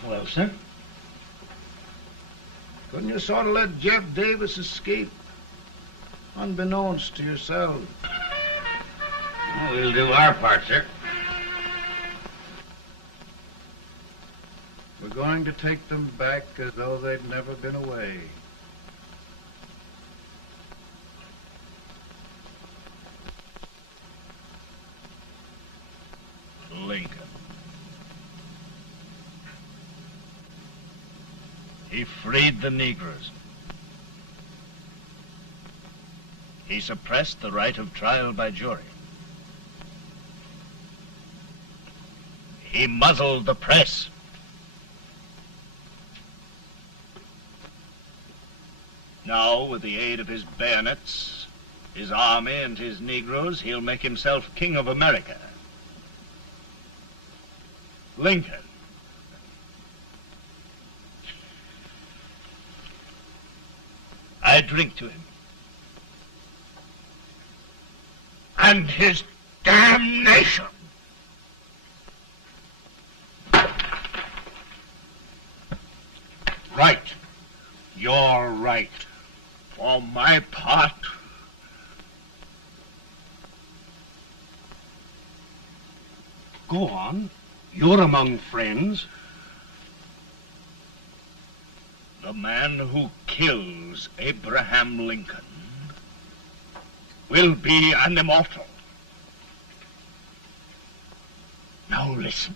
Well, sir? Couldn't you sort of let Jeff Davis escape, unbeknownst to yourself? Well, we'll do our part, sir. We're going to take them back as though they'd never been away. Lincoln. He freed the Negroes. He suppressed the right of trial by jury. He muzzled the press. Now, with the aid of his bayonets, his army, and his Negroes, he'll make himself king of America. Lincoln. I drink to him. And his damnation. Right. You're right. For my part, Go on. You're among friends. the man who kills Abraham Lincoln will be an immortal. Now listen.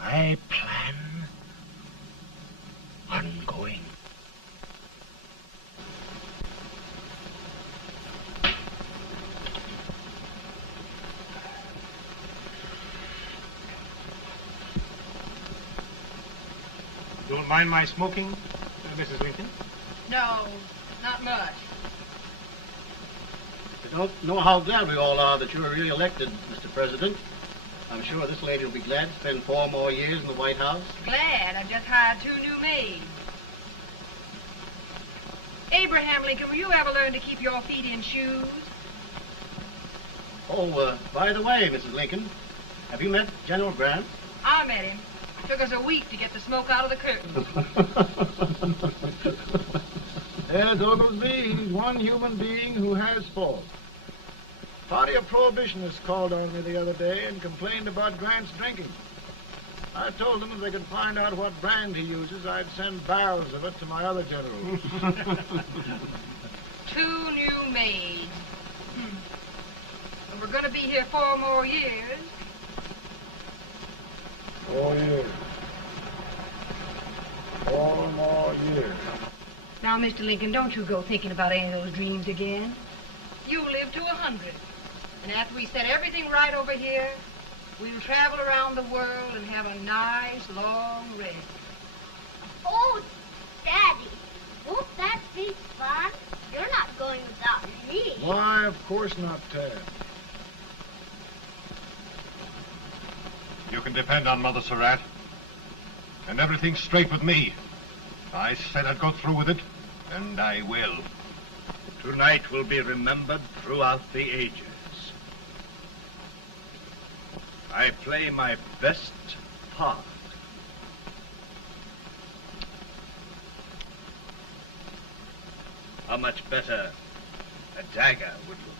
I plan on going. Don't mind my smoking, Mrs. Lincoln? No, not much. I don't know how glad we all are that you're re-elected, Mr. President. I'm sure this lady will be glad to spend 4 more years in the White House. Glad. I've just hired 2 new maids. Abraham Lincoln, will you ever learn to keep your feet in shoes? Oh, by the way, Mrs. Lincoln, have you met General Grant? I met him. Took us a week to get the smoke out of the curtains. Yes, Oglesby, he's one human being who has faults. A party of prohibitionists called on me the other day and complained about Grant's drinking. I told them if they could find out what brand he uses, I'd send barrels of it to my other generals. 2 new maids. And we're going to be here 4 more years. 4 years. 4 more years. Now, Mr. Lincoln, don't you go thinking about any of those dreams again. You live to 100. And after we set everything right over here, we'll travel around the world and have a nice, long rest. Oh, Daddy, won't that be fun? You're not going without me. Why, of course not, Ted. You can depend on Mother Surratt. And everything's straight with me. I said I'd go through with it, and I will. Tonight will be remembered throughout the ages. I play my best part. How much better a dagger would look.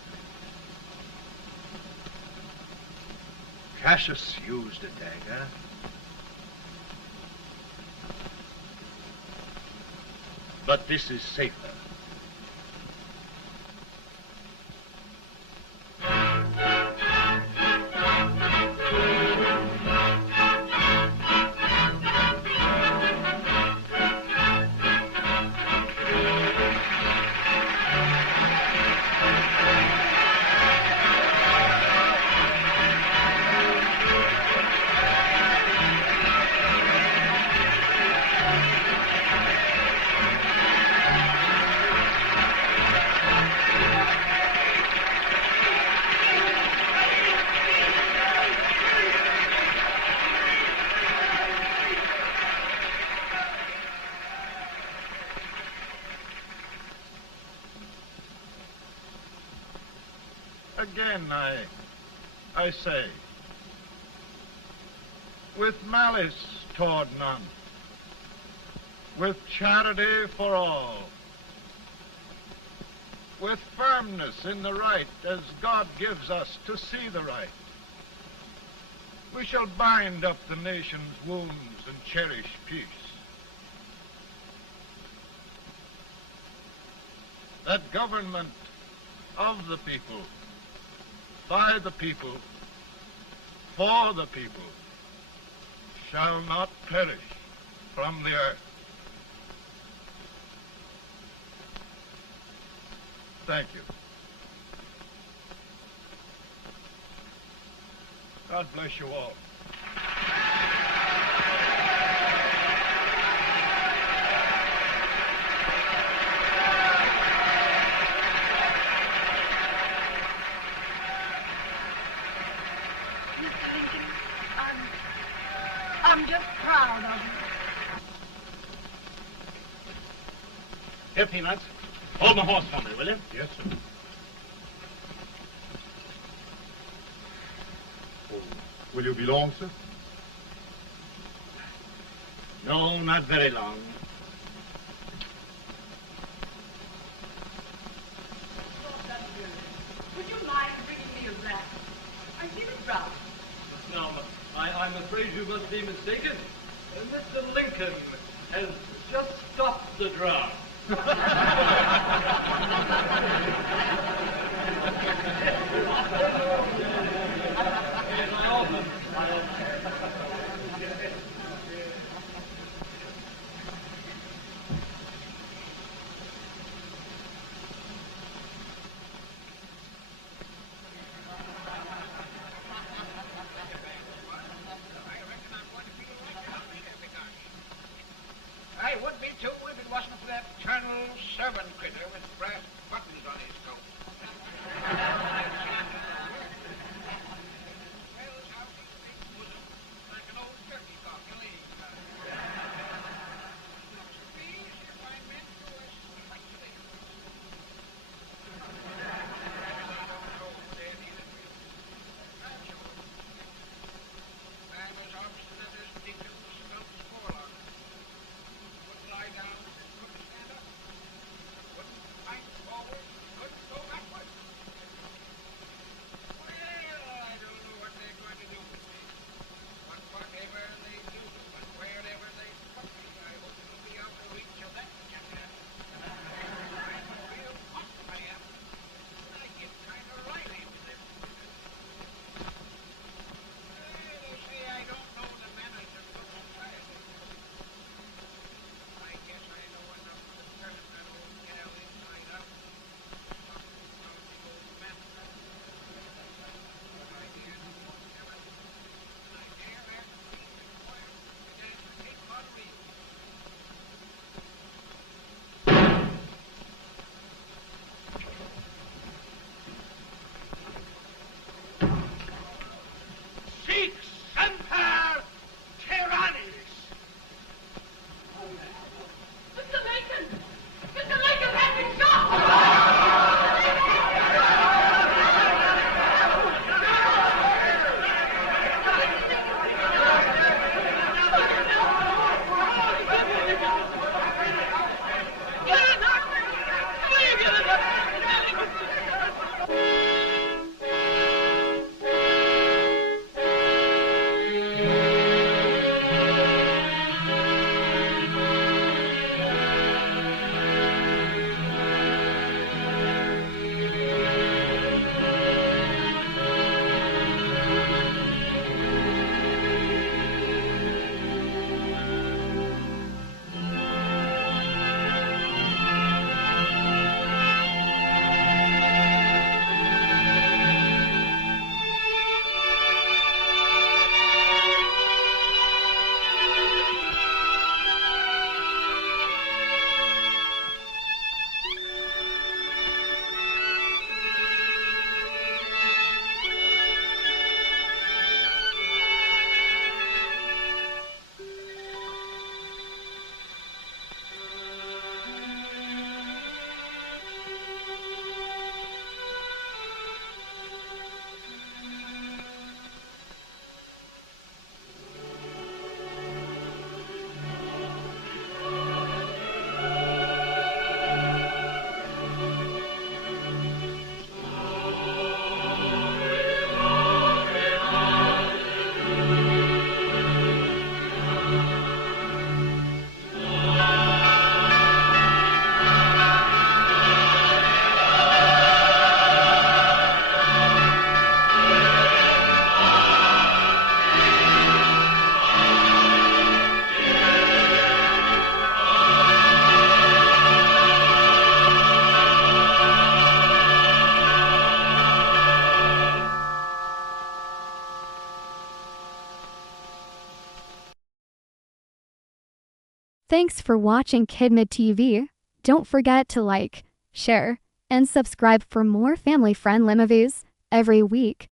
Cassius used a dagger. But this is safer. Again, I say, with malice toward none, with charity for all, with firmness in the right as God gives us to see the right, we shall bind up the nation's wounds and cherish peace. That government of the people, by the people, for the people, shall not perish from the earth. Thank you. God bless you all. I'm just proud of you. Here, Peanuts. Hold my horse for me, will you? Yes, sir. Oh, will you be long, sir? No, not very long. Would you mind bringing me a rat? I feel it drought. No, I'm afraid you must be mistaken. Mr. Lincoln has just stopped the drought. I would be too if it wasn't for that Colonel servant critter with brass buttons on his Thanks for watching KidMid TV. Don't forget to like, share, and subscribe for more family-friendly movies every week.